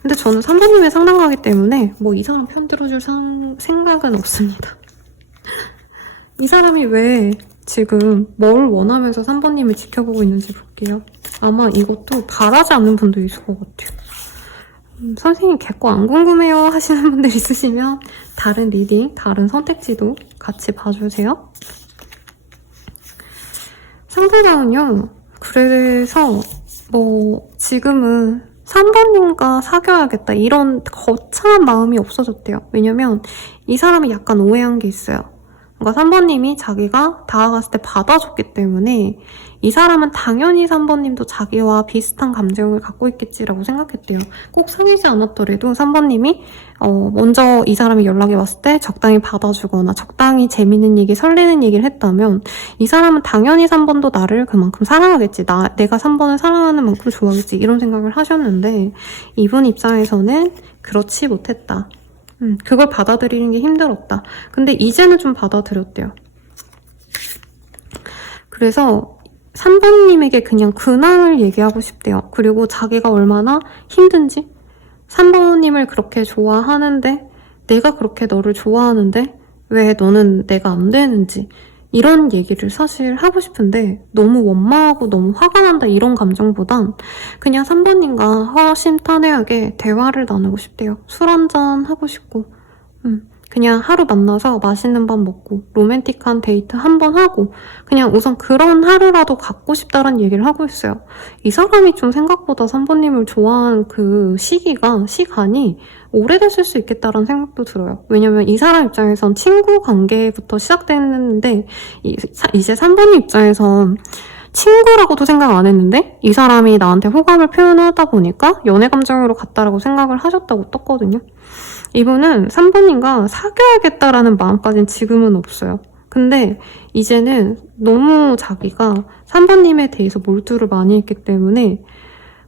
근데 저는 3번님의 상담가기 때문에 뭐 이 사람 편 들어줄 생각은 없습니다. 이 사람이 왜 지금 뭘 원하면서 3번님을 지켜보고 있는지 볼게요. 아마 이것도 바라지 않는 분도 있을 것 같아요. 선생님 걔거 안 궁금해요 하시는 분들 있으시면 다른 리딩, 다른 선택지도 같이 봐주세요. 상대방은요. 그래서 뭐 지금은 3번님과 사귀어야겠다 이런 거창한 마음이 없어졌대요. 왜냐면 이 사람이 약간 오해한 게 있어요. 그러니까 3번님이 자기가 다가갔을 때 받아줬기 때문에 이 사람은 당연히 3번님도 자기와 비슷한 감정을 갖고 있겠지라고 생각했대요. 꼭 사귀지 않았더라도 3번님이 먼저 이 사람이 연락이 왔을 때 적당히 받아주거나 적당히 재밌는 얘기, 설레는 얘기를 했다면 이 사람은 당연히 3번도 나를 그만큼 사랑하겠지. 내가 3번을 사랑하는 만큼 좋아하겠지. 이런 생각을 하셨는데 이분 입장에서는 그렇지 못했다. 그걸 받아들이는 게 힘들었다. 근데 이제는 좀 받아들였대요. 그래서 3번님에게 그냥 근황을 얘기하고 싶대요. 그리고 자기가 얼마나 힘든지 3번님을 그렇게 좋아하는데 내가 그렇게 너를 좋아하는데 왜 너는 내가 안 되는지 이런 얘기를 사실 하고 싶은데 너무 원망하고 너무 화가 난다 이런 감정보단 그냥 3번님과 허심탄회하게 대화를 나누고 싶대요. 술 한잔 하고 싶고 그냥 하루 만나서 맛있는 밥 먹고 로맨틱한 데이트 한 번 하고 그냥 우선 그런 하루라도 갖고 싶다는 얘기를 하고 있어요. 이 사람이 좀 생각보다 3번님을 좋아한 그 시간이 오래됐을 수 있겠다라는 생각도 들어요. 왜냐면 이 사람 입장에선 친구 관계부터 시작됐는데 이제 3번님 입장에선 친구라고도 생각 안 했는데 이 사람이 나한테 호감을 표현하다 보니까 연애 감정으로 갔다라고 생각을 하셨다고 떴거든요. 이분은 3번님과 사귀어야겠다라는 마음까지는 지금은 없어요. 근데 이제는 너무 자기가 3번님에 대해서 몰두를 많이 했기 때문에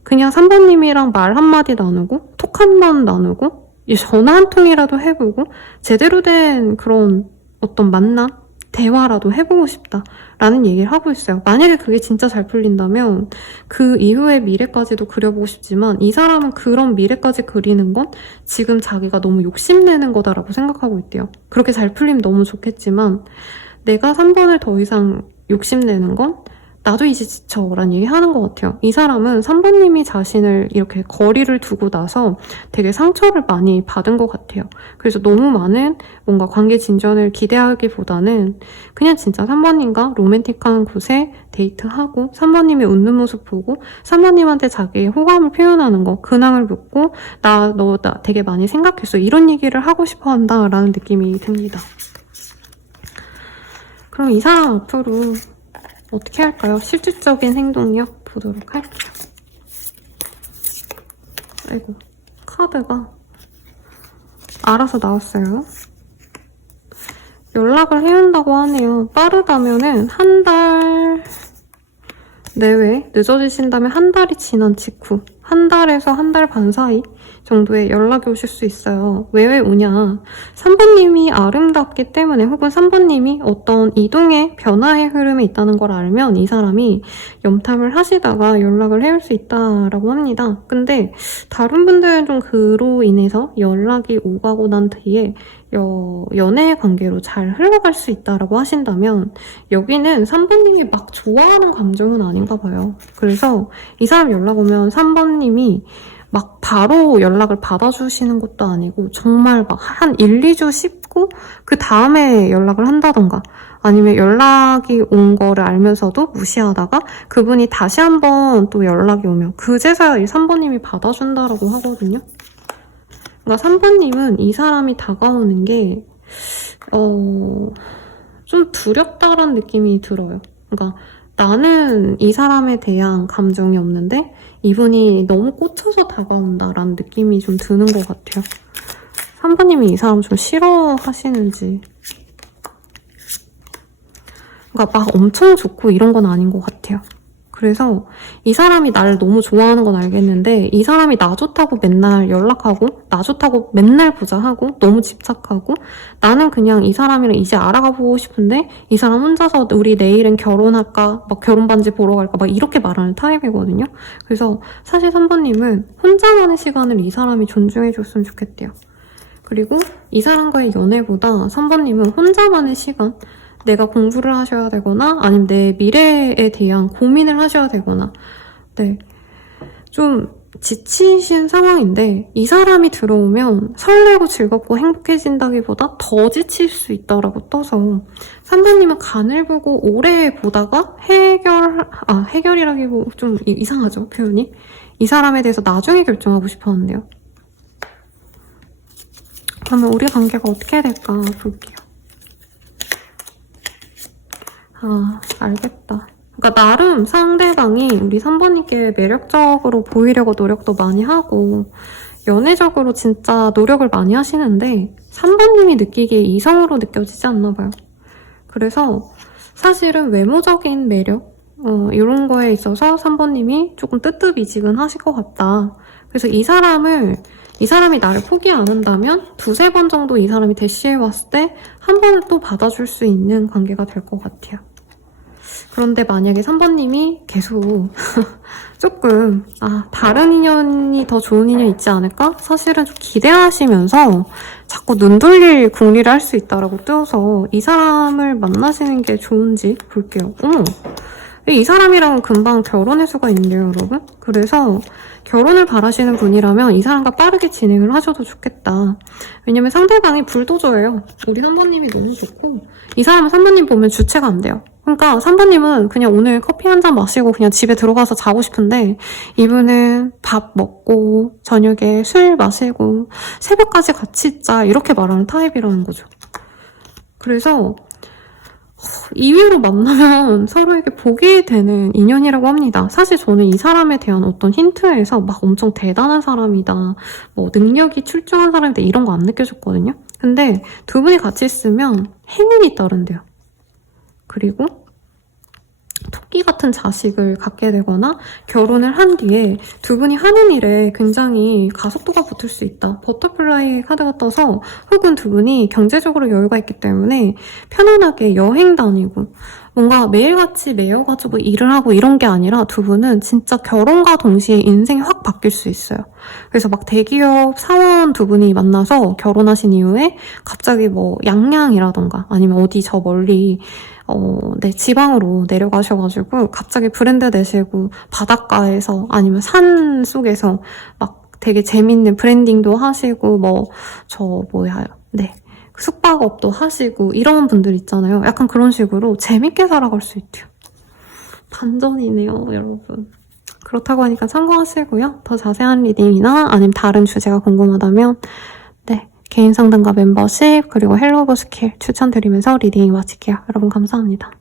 그냥 3번님이랑 말 한마디 나누고 톡 한 번 나누고 전화 한 통이라도 해보고 제대로 된 그런 어떤 만남? 대화라도 해보고 싶다라는 얘기를 하고 있어요. 만약에 그게 진짜 잘 풀린다면 그 이후의 미래까지도 그려보고 싶지만 이 사람은 그런 미래까지 그리는 건 지금 자기가 너무 욕심내는 거다라고 생각하고 있대요. 그렇게 잘 풀리면 너무 좋겠지만 내가 3번을 더 이상 욕심내는 건 나도 이제 지쳐라는 얘기 하는 것 같아요. 이 사람은 3번님이 자신을 이렇게 거리를 두고 나서 되게 상처를 많이 받은 것 같아요. 그래서 너무 많은 뭔가 관계 진전을 기대하기보다는 그냥 진짜 3번님과 로맨틱한 곳에 데이트하고 3번님의 웃는 모습 보고 3번님한테 자기의 호감을 표현하는 거 근황을 묻고 나 되게 많이 생각했어 이런 얘기를 하고 싶어 한다라는 느낌이 듭니다. 그럼 이 사람 앞으로 어떻게 할까요? 실질적인 행동력 보도록 할게요. 아이고, 카드가 알아서 나왔어요. 연락을 해온다고 하네요. 빠르다면은 한 달 내외, 늦어지신다면 한 달이 지난 직후, 한 달에서 한 달 반 사이 정도에 연락이 오실 수 있어요. 왜 오냐? 3번님이 아름답기 때문에 혹은 3번님이 어떤 이동의 변화의 흐름에 있다는 걸 알면 이 사람이 염탐을 하시다가 연락을 해올 수 있다라고 합니다. 근데 다른 분들은 좀 그로 인해서 연락이 오가고 난 뒤에 연애 관계로 잘 흘러갈 수 있다라고 하신다면 여기는 3번님이 막 좋아하는 감정은 아닌가 봐요. 그래서 이 사람 연락 오면 3번님이 막 바로 연락을 받아주시는 것도 아니고 정말 막 한 1, 2주 씹고 그 다음에 연락을 한다던가 아니면 연락이 온 거를 알면서도 무시하다가 그분이 다시 한번 또 연락이 오면 그제서야 이 3번님이 받아준다라고 하거든요. 그러니까 3번님은 이 사람이 다가오는 게 좀 두렵다라는 느낌이 들어요. 그러니까 나는 이 사람에 대한 감정이 없는데 이분이 너무 꽂혀서 다가온다라는 느낌이 좀 드는 것 같아요. 3번님이 이 사람 좀 싫어하시는지. 그러니까 막 엄청 좋고 이런 건 아닌 것 같아요. 그래서 이 사람이 나를 너무 좋아하는 건 알겠는데 이 사람이 나 좋다고 맨날 연락하고 나 좋다고 맨날 보자 하고 너무 집착하고 나는 그냥 이 사람이랑 이제 알아가 보고 싶은데 이 사람 혼자서 우리 내일은 결혼할까 막 결혼 반지 보러 갈까 막 이렇게 말하는 타입이거든요. 그래서 사실 3번님은 혼자만의 시간을 이 사람이 존중해줬으면 좋겠대요. 그리고 이 사람과의 연애보다 3번님은 혼자만의 시간 내가 공부를 하셔야 되거나 아니면 내 미래에 대한 고민을 하셔야 되거나 네, 좀 지치신 상황인데 이 사람이 들어오면 설레고 즐겁고 행복해진다기보다 더 지칠 수 있다라고 떠서 3번님은 간을 보고 오래 보다가 해결이라기보 좀 이상하죠 표현이? 이 사람에 대해서 나중에 결정하고 싶었는데요. 그러면 우리 관계가 어떻게 될까 볼게요. 알겠다. 그러니까 나름 상대방이 우리 3번님께 매력적으로 보이려고 노력도 많이 하고 연애적으로 진짜 노력을 많이 하시는데 3번님이 느끼기에 이성으로 느껴지지 않나 봐요. 그래서 사실은 외모적인 매력 이런 거에 있어서 3번님이 조금 뜨뜻미지근하실 것 같다. 그래서 이 사람이 나를 포기 안 한다면 두세 번 정도 이 사람이 대시해 왔을 때 한 번을 또 받아줄 수 있는 관계가 될 것 같아요. 그런데 만약에 3번님이 계속 조금 다른 인연이 더 좋은 인연 있지 않을까? 사실은 좀 기대하시면서 자꾸 눈 돌릴 궁리를 할 수 있다라고 뜨어서 이 사람을 만나시는 게 좋은지 볼게요. 어머! 이 사람이랑은 금방 결혼할 수가 있는데요, 여러분? 그래서 결혼을 바라시는 분이라면 이 사람과 빠르게 진행을 하셔도 좋겠다. 왜냐면 상대방이 불도저예요. 우리 3번님이 너무 좋고 이 사람은 3번님 보면 주체가 안 돼요. 그러니까 3번님은 그냥 오늘 커피 한 잔 마시고 그냥 집에 들어가서 자고 싶은데 이분은 밥 먹고 저녁에 술 마시고 새벽까지 같이 있자 이렇게 말하는 타입이라는 거죠. 그래서 2위로 만나면 서로에게 복이 되는 인연이라고 합니다. 사실 저는 이 사람에 대한 어떤 힌트에서 막 엄청 대단한 사람이다, 뭐 능력이 출중한 사람이다 이런 거 안 느껴졌거든요. 근데 두 분이 같이 있으면 행운이 따른대요. 그리고 토끼 같은 자식을 갖게 되거나 결혼을 한 뒤에 두 분이 하는 일에 굉장히 가속도가 붙을 수 있다. 버터플라이 카드가 떠서 혹은 두 분이 경제적으로 여유가 있기 때문에 편안하게 여행 다니고 뭔가 매일같이 매여가지고 일을 하고 이런 게 아니라 두 분은 진짜 결혼과 동시에 인생이 확 바뀔 수 있어요. 그래서 막 대기업 사원 두 분이 만나서 결혼하신 이후에 갑자기 뭐 양양이라던가 아니면 어디 저 멀리 네, 지방으로 내려가셔가지고 갑자기 브랜드 내시고 바닷가에서 아니면 산 속에서 막 되게 재밌는 브랜딩도 하시고 네, 숙박업도 하시고 이런 분들 있잖아요. 약간 그런 식으로 재밌게 살아갈 수 있대요. 반전이네요, 여러분. 그렇다고 하니까 참고하시고요. 더 자세한 리딩이나 아니면 다른 주제가 궁금하다면 네, 개인 상담과 멤버십 그리고 헬로버 스킬 추천드리면서 리딩 마칠게요. 여러분 감사합니다.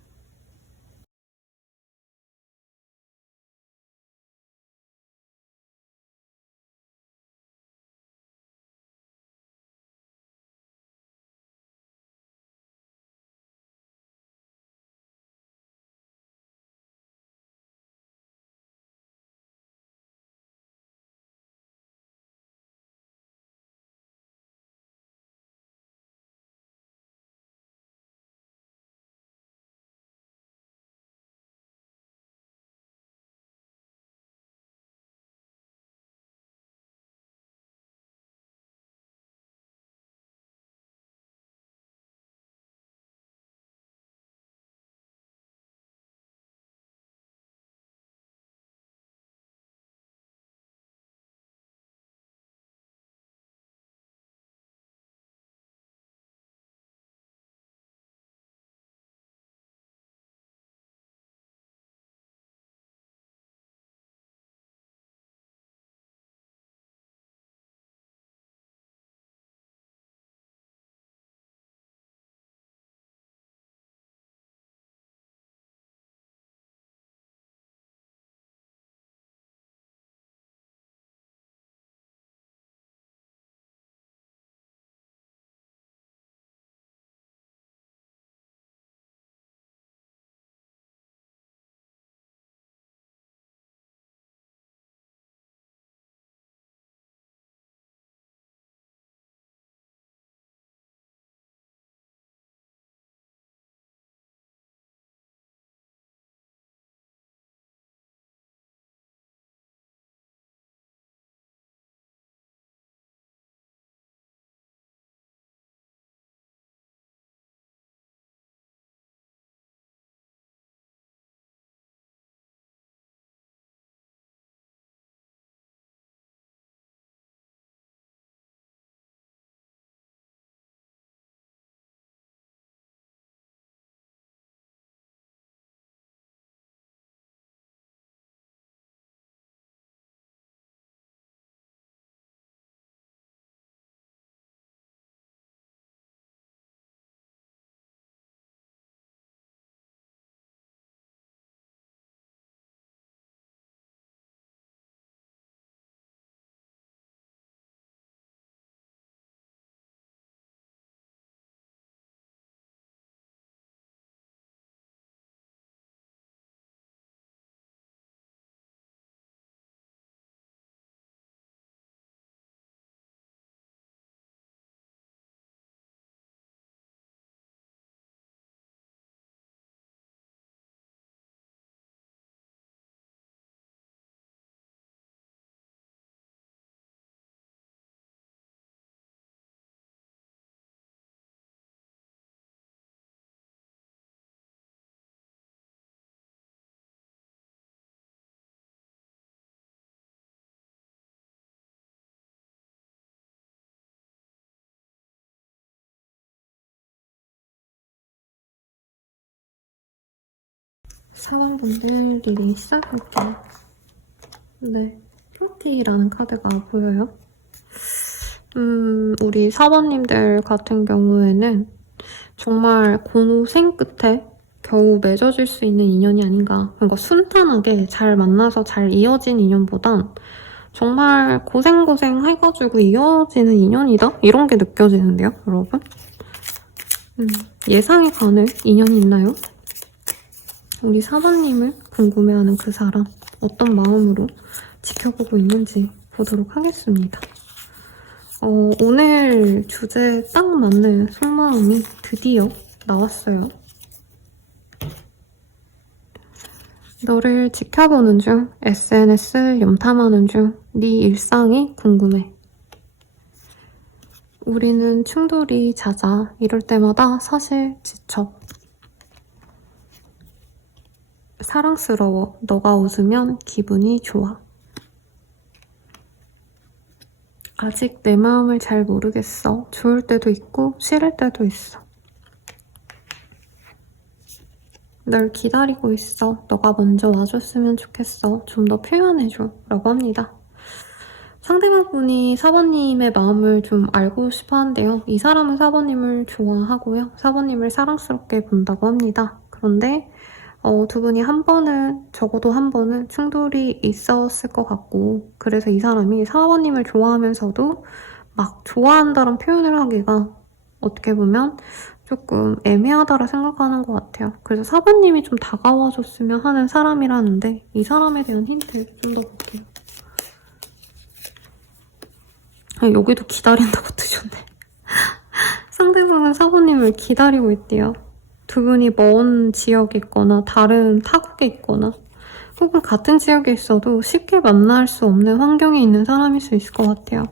사원분들 리딩 시작할게요. 네, 프로티라는 카드가 보여요. 우리 사원님들 같은 경우에는 정말 고생 끝에 겨우 맺어질 수 있는 인연이 아닌가. 그러니까 순탄하게 잘 만나서 잘 이어진 인연보단 정말 고생 해가지고 이어지는 인연이다? 이런 게 느껴지는데요, 여러분? 예상이 가는 인연이 있나요? 우리 사장님을 궁금해하는 그 사람 어떤 마음으로 지켜보고 있는지 보도록 하겠습니다. 오늘 주제에 딱 맞는 속마음이 드디어 나왔어요. 너를 지켜보는 중, SNS 염탐하는 중, 네 일상이 궁금해. 우리는 충돌이 잦아. 이럴 때마다 사실 지쳐. 사랑스러워. 너가 웃으면 기분이 좋아. 아직 내 마음을 잘 모르겠어. 좋을 때도 있고 싫을 때도 있어. 널 기다리고 있어. 너가 먼저 와줬으면 좋겠어. 좀 더 표현해줘. 라고 합니다. 상대방분이 사번님의 마음을 좀 알고 싶어 한대요. 이 사람은 사번님을 좋아하고요. 사번님을 사랑스럽게 본다고 합니다. 그런데 두 분이 적어도 한 번은 충돌이 있었을 것 같고, 그래서 이 사람이 사번님을 좋아하면서도 막 좋아한다는 표현을 하기가 어떻게 보면 조금 애매하다라 생각하는 것 같아요. 그래서 사번님이 좀 다가와줬으면 하는 사람이라는데, 이 사람에 대한 힌트 좀 더 볼게요. 여기도 기다린다고 뜨셨네. 상대방은 사번님을 기다리고 있대요. 두 분이 먼 지역에 있거나 다른 타국에 있거나 혹은 같은 지역에 있어도 쉽게 만날 수 없는 환경에 있는 사람일 수 있을 것 같아요.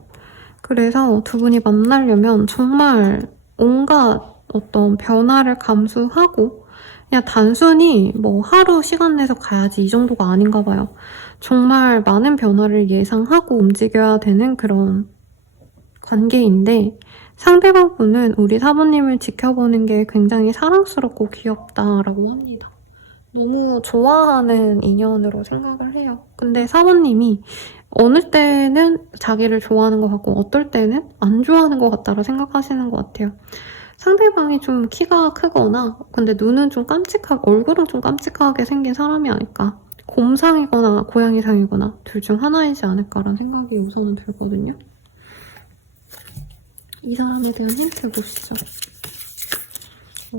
그래서 두 분이 만나려면 정말 온갖 어떤 변화를 감수하고 그냥 단순히 뭐 하루 시간 내서 가야지 이 정도가 아닌가 봐요. 정말 많은 변화를 예상하고 움직여야 되는 그런 관계인데, 상대방 분은 우리 사모님을 지켜보는 게 굉장히 사랑스럽고 귀엽다라고 합니다. 너무 좋아하는 인연으로 생각을 해요. 근데 사모님이 어느 때는 자기를 좋아하는 것 같고 어떨 때는 안 좋아하는 것 같다고 생각하시는 것 같아요. 상대방이 좀 키가 크거나 근데 눈은 좀 얼굴은 좀 깜찍하게 생긴 사람이 아닐까. 곰상이거나 고양이상이거나 둘 중 하나이지 않을까라는 생각이 우선은 들거든요. 이 사람에 대한 힌트 보시죠.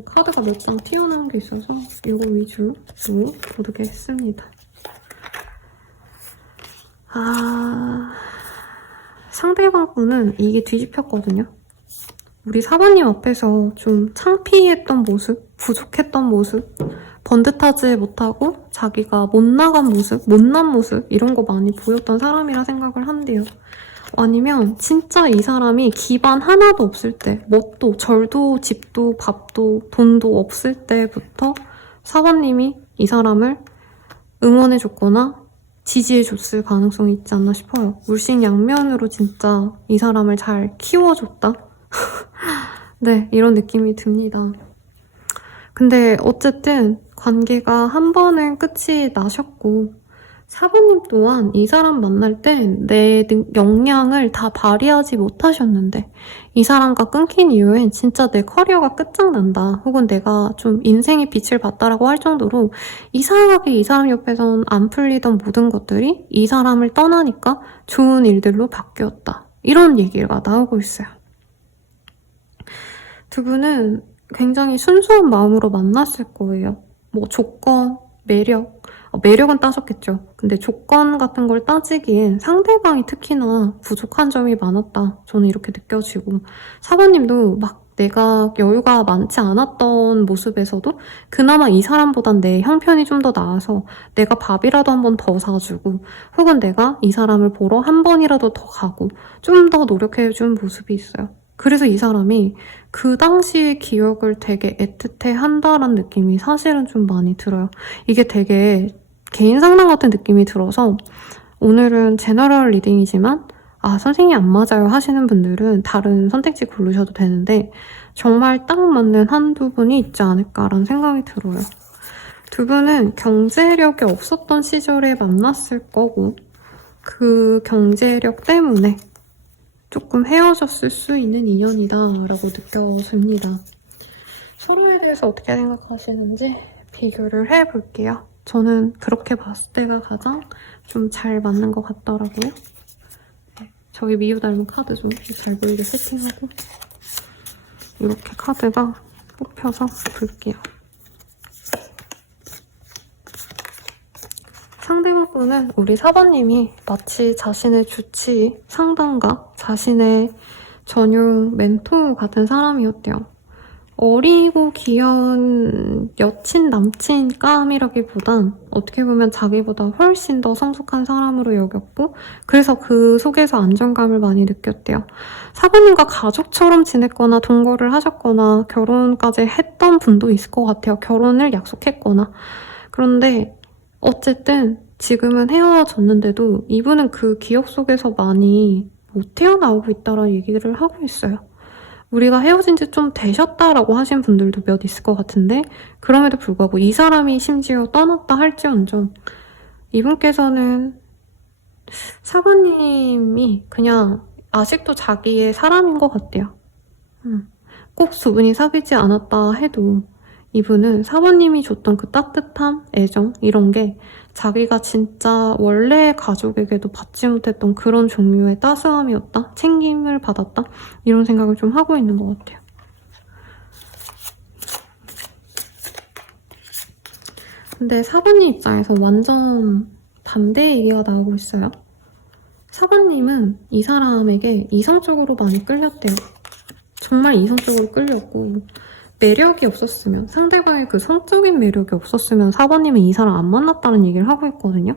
카드가 몇 장 튀어나온 게 있어서 이거 위주로 보도록 상대방 분은 이게 뒤집혔거든요. 우리 사모님 앞에서 좀 창피했던 모습, 부족했던 모습, 번듯하지 못하고 자기가 못 나간 모습, 못난 모습 이런 거 많이 보였던 사람이라 생각을 한대요. 아니면 진짜 이 사람이 기반 하나도 없을 때, 뭣도, 절도, 집도, 밥도, 돈도 없을 때부터 사관님이 이 사람을 응원해줬거나 지지해줬을 가능성이 있지 않나 싶어요. 물심양면으로 진짜 이 사람을 잘 키워줬다? 네, 이런 느낌이 듭니다. 근데 어쨌든 관계가 한 번은 끝이 나셨고, 사부님 또한 이 사람 만날 땐 내 역량을 다 발휘하지 못하셨는데 이 사람과 끊긴 이후엔 진짜 내 커리어가 끝장난다. 혹은 내가 좀 인생의 빛을 봤다라고 할 정도로 이상하게 이 사람 옆에선 안 풀리던 모든 것들이 이 사람을 떠나니까 좋은 일들로 바뀌었다. 이런 얘기가 나오고 있어요. 두 분은 굉장히 순수한 마음으로 만났을 거예요. 뭐 조건, 매력은 따졌겠죠. 근데 조건 같은 걸 따지기엔 상대방이 특히나 부족한 점이 많았다. 저는 이렇게 느껴지고, 사관님도 막 내가 여유가 많지 않았던 모습에서도 그나마 이 사람보단 내 형편이 좀 더 나아서 내가 밥이라도 한 번 더 사주고, 혹은 내가 이 사람을 보러 한 번이라도 더 가고 좀 더 노력해준 모습이 있어요. 그래서 이 사람이 그 당시의 기억을 되게 애틋해 한다는 느낌이 사실은 좀 많이 들어요. 이게 되게 개인 상담 같은 느낌이 들어서 오늘은 제너럴 리딩이지만 선생님이 안 맞아요 하시는 분들은 다른 선택지 고르셔도 되는데 정말 딱 맞는 한두 분이 있지 않을까라는 생각이 들어요. 두 분은 경제력이 없었던 시절에 만났을 거고 그 경제력 때문에 조금 헤어졌을 수 있는 인연이다 라고 느껴집니다. 서로에 대해서 어떻게 생각하시는지 비교를 해볼게요. 저는 그렇게 봤을 때가 가장 좀 잘 맞는 것 같더라고요. 저기 미유 닮은 카드 좀 잘 보이게 세팅하고 이렇게 카드가 뽑혀서 볼게요. 상대방 분은 우리 4번님이 마치 자신의 주치, 상담가, 자신의 전용 멘토 같은 사람이었대요. 어리고 귀여운 여친, 남친 깜이라기보단 어떻게 보면 자기보다 훨씬 더 성숙한 사람으로 여겼고 그래서 그 속에서 안정감을 많이 느꼈대요. 4번님과 가족처럼 지냈거나 동거를 하셨거나 결혼까지 했던 분도 있을 것 같아요. 결혼을 약속했거나. 그런데 어쨌든 지금은 헤어졌는데도 이분은 그 기억 속에서 많이 못 헤어나오고 있다라는 얘기를 하고 있어요. 우리가 헤어진 지 좀 되셨다라고 하신 분들도 몇 있을 것 같은데 그럼에도 불구하고 이 사람이 심지어 떠났다 할지언정 이분께서는 4번님이 그냥 아직도 자기의 사람인 것 같대요. 꼭 두 분이 사귀지 않았다 해도 이분은 4번님이 줬던 그 따뜻함, 애정 이런 게 자기가 진짜 원래 가족에게도 받지 못했던 그런 종류의 따스함이었다? 챙김을 받았다? 이런 생각을 좀 하고 있는 것 같아요. 근데 4번님 입장에서 완전 반대 얘기가 나오고 있어요. 4번님은 이 사람에게 이성적으로 많이 끌렸대요. 정말 이성적으로 끌렸고 매력이 없었으면, 상대방의 그 성적인 매력이 없었으면 4번님은 이 사람 안 만났다는 얘기를 하고 있거든요.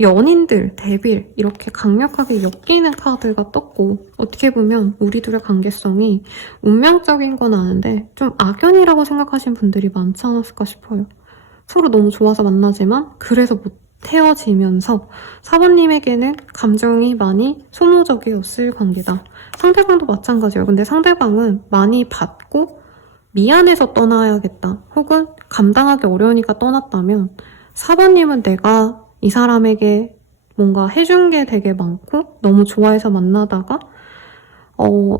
연인들, 데빌 이렇게 강력하게 엮이는 카드가 떴고 어떻게 보면 우리 둘의 관계성이 운명적인 건 아는데 좀 악연이라고 생각하시는 분들이 많지 않았을까 싶어요. 서로 너무 좋아서 만나지만 그래서 못 헤어지면서 4번님에게는 감정이 많이 소모적이었을 관계다. 상대방도 마찬가지예요. 근데 상대방은 많이 받고 미안해서 떠나야겠다. 혹은 감당하기 어려우니까 떠났다면 4번님은 내가 이 사람에게 뭔가 해준 게 되게 많고 너무 좋아해서 만나다가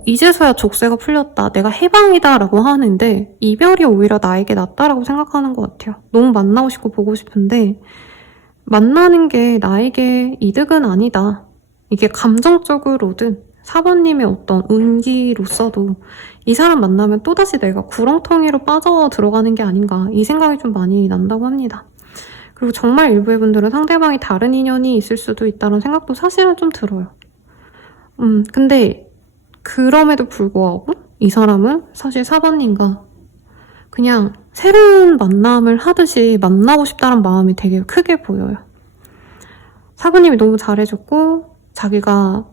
이제서야 족쇄가 풀렸다. 내가 해방이다 라고 하는데 이별이 오히려 나에게 낫다라고 생각하는 것 같아요. 너무 만나고 싶고 보고 싶은데 만나는 게 나에게 이득은 아니다. 이게 감정적으로든 4번님의 어떤 운기로서도 이 사람 만나면 또다시 내가 구렁텅이로 빠져 들어가는 게 아닌가 이 생각이 좀 많이 난다고 합니다. 그리고 정말 일부의 분들은 상대방이 다른 인연이 있을 수도 있다는 생각도 사실은 좀 들어요. 근데 그럼에도 불구하고 이 사람은 사실 4번님과 그냥 새로운 만남을 하듯이 만나고 싶다는 마음이 되게 크게 보여요. 4번님이 너무 잘해줬고 자기가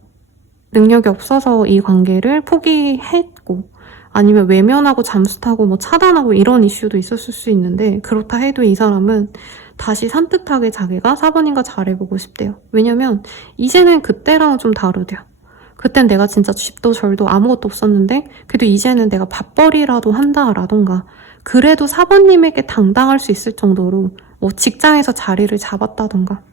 능력이 없어서 이 관계를 포기했고 아니면 외면하고 잠수 타고 뭐 차단하고 이런 이슈도 있었을 수 있는데 그렇다 해도 이 사람은 다시 산뜻하게 자기가 4번님과 잘해보고 싶대요. 왜냐면 이제는 그때랑은 좀 다르대요. 그땐 내가 진짜 집도 절도 아무것도 없었는데 그래도 이제는 내가 밥벌이라도 한다라던가 그래도 4번님에게 당당할 수 있을 정도로 뭐 직장에서 자리를 잡았다던가.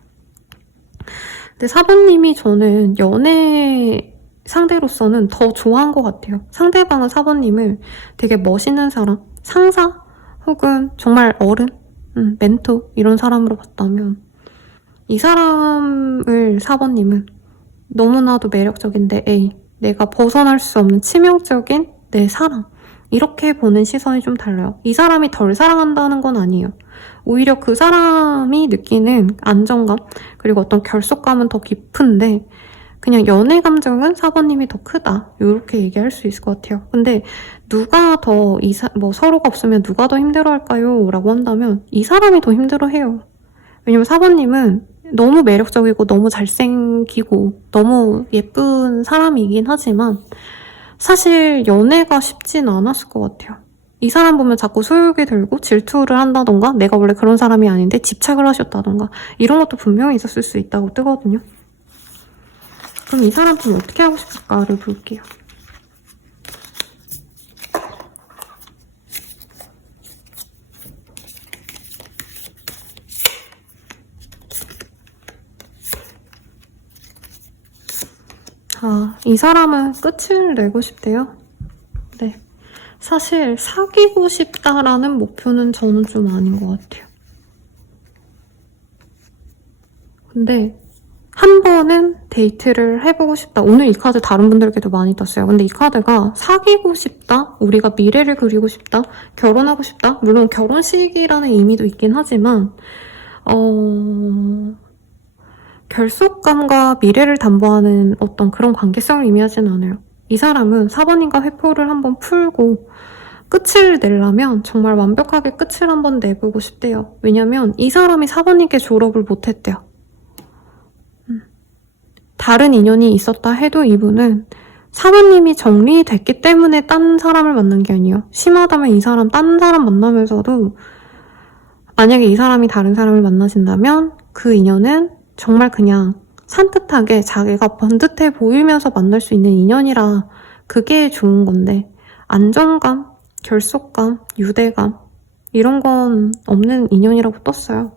근데 4번님이 저는 연애 상대로서는 더 좋아한 것 같아요. 상대방은 4번님을 되게 멋있는 사람, 상사 혹은 정말 어른, 멘토 이런 사람으로 봤다면 이 사람을 4번님은 너무나도 매력적인데 내가 벗어날 수 없는 치명적인 내 사랑 이렇게 보는 시선이 좀 달라요. 이 사람이 덜 사랑한다는 건 아니에요. 오히려 그 사람이 느끼는 안정감 그리고 어떤 결속감은 더 깊은데 그냥 연애 감정은 4번님이 더 크다 이렇게 얘기할 수 있을 것 같아요. 근데 누가 더 서로가 없으면 누가 더 힘들어할까요? 라고 한다면 이 사람이 더 힘들어해요. 왜냐면 4번님은 너무 매력적이고 너무 잘생기고 너무 예쁜 사람이긴 하지만 사실 연애가 쉽진 않았을 것 같아요. 이 사람 보면 자꾸 소유욕이 들고 질투를 한다던가 내가 원래 그런 사람이 아닌데 집착을 하셨다던가 이런 것도 분명히 있었을 수 있다고 뜨거든요. 그럼 이 사람 좀 어떻게 하고 싶을까를 볼게요. 이 사람은 끝을 내고 싶대요. 네. 사실 사귀고 싶다라는 목표는 저는 좀 아닌 것 같아요. 근데 한 번은 데이트를 해보고 싶다. 오늘 이 카드 다른 분들께도 많이 떴어요. 근데 이 카드가 사귀고 싶다, 우리가 미래를 그리고 싶다, 결혼하고 싶다. 물론 결혼식이라는 의미도 있긴 하지만 결속감과 미래를 담보하는 어떤 그런 관계성을 의미하진 않아요. 이 사람은 4번님과 회포를 한번 풀고 끝을 내려면 정말 완벽하게 끝을 한번 내보고 싶대요. 왜냐면 이 사람이 4번님께 졸업을 못했대요. 다른 인연이 있었다 해도 이분은 4번님이 정리됐기 때문에 딴 사람을 만난 게 아니에요. 심하다면 이 사람 딴 사람 만나면서도 만약에 이 사람이 다른 사람을 만나신다면 그 인연은 정말 그냥 산뜻하게 자기가 번듯해 보이면서 만날 수 있는 인연이라 그게 좋은 건데 안정감, 결속감, 유대감 이런 건 없는 인연이라고 떴어요.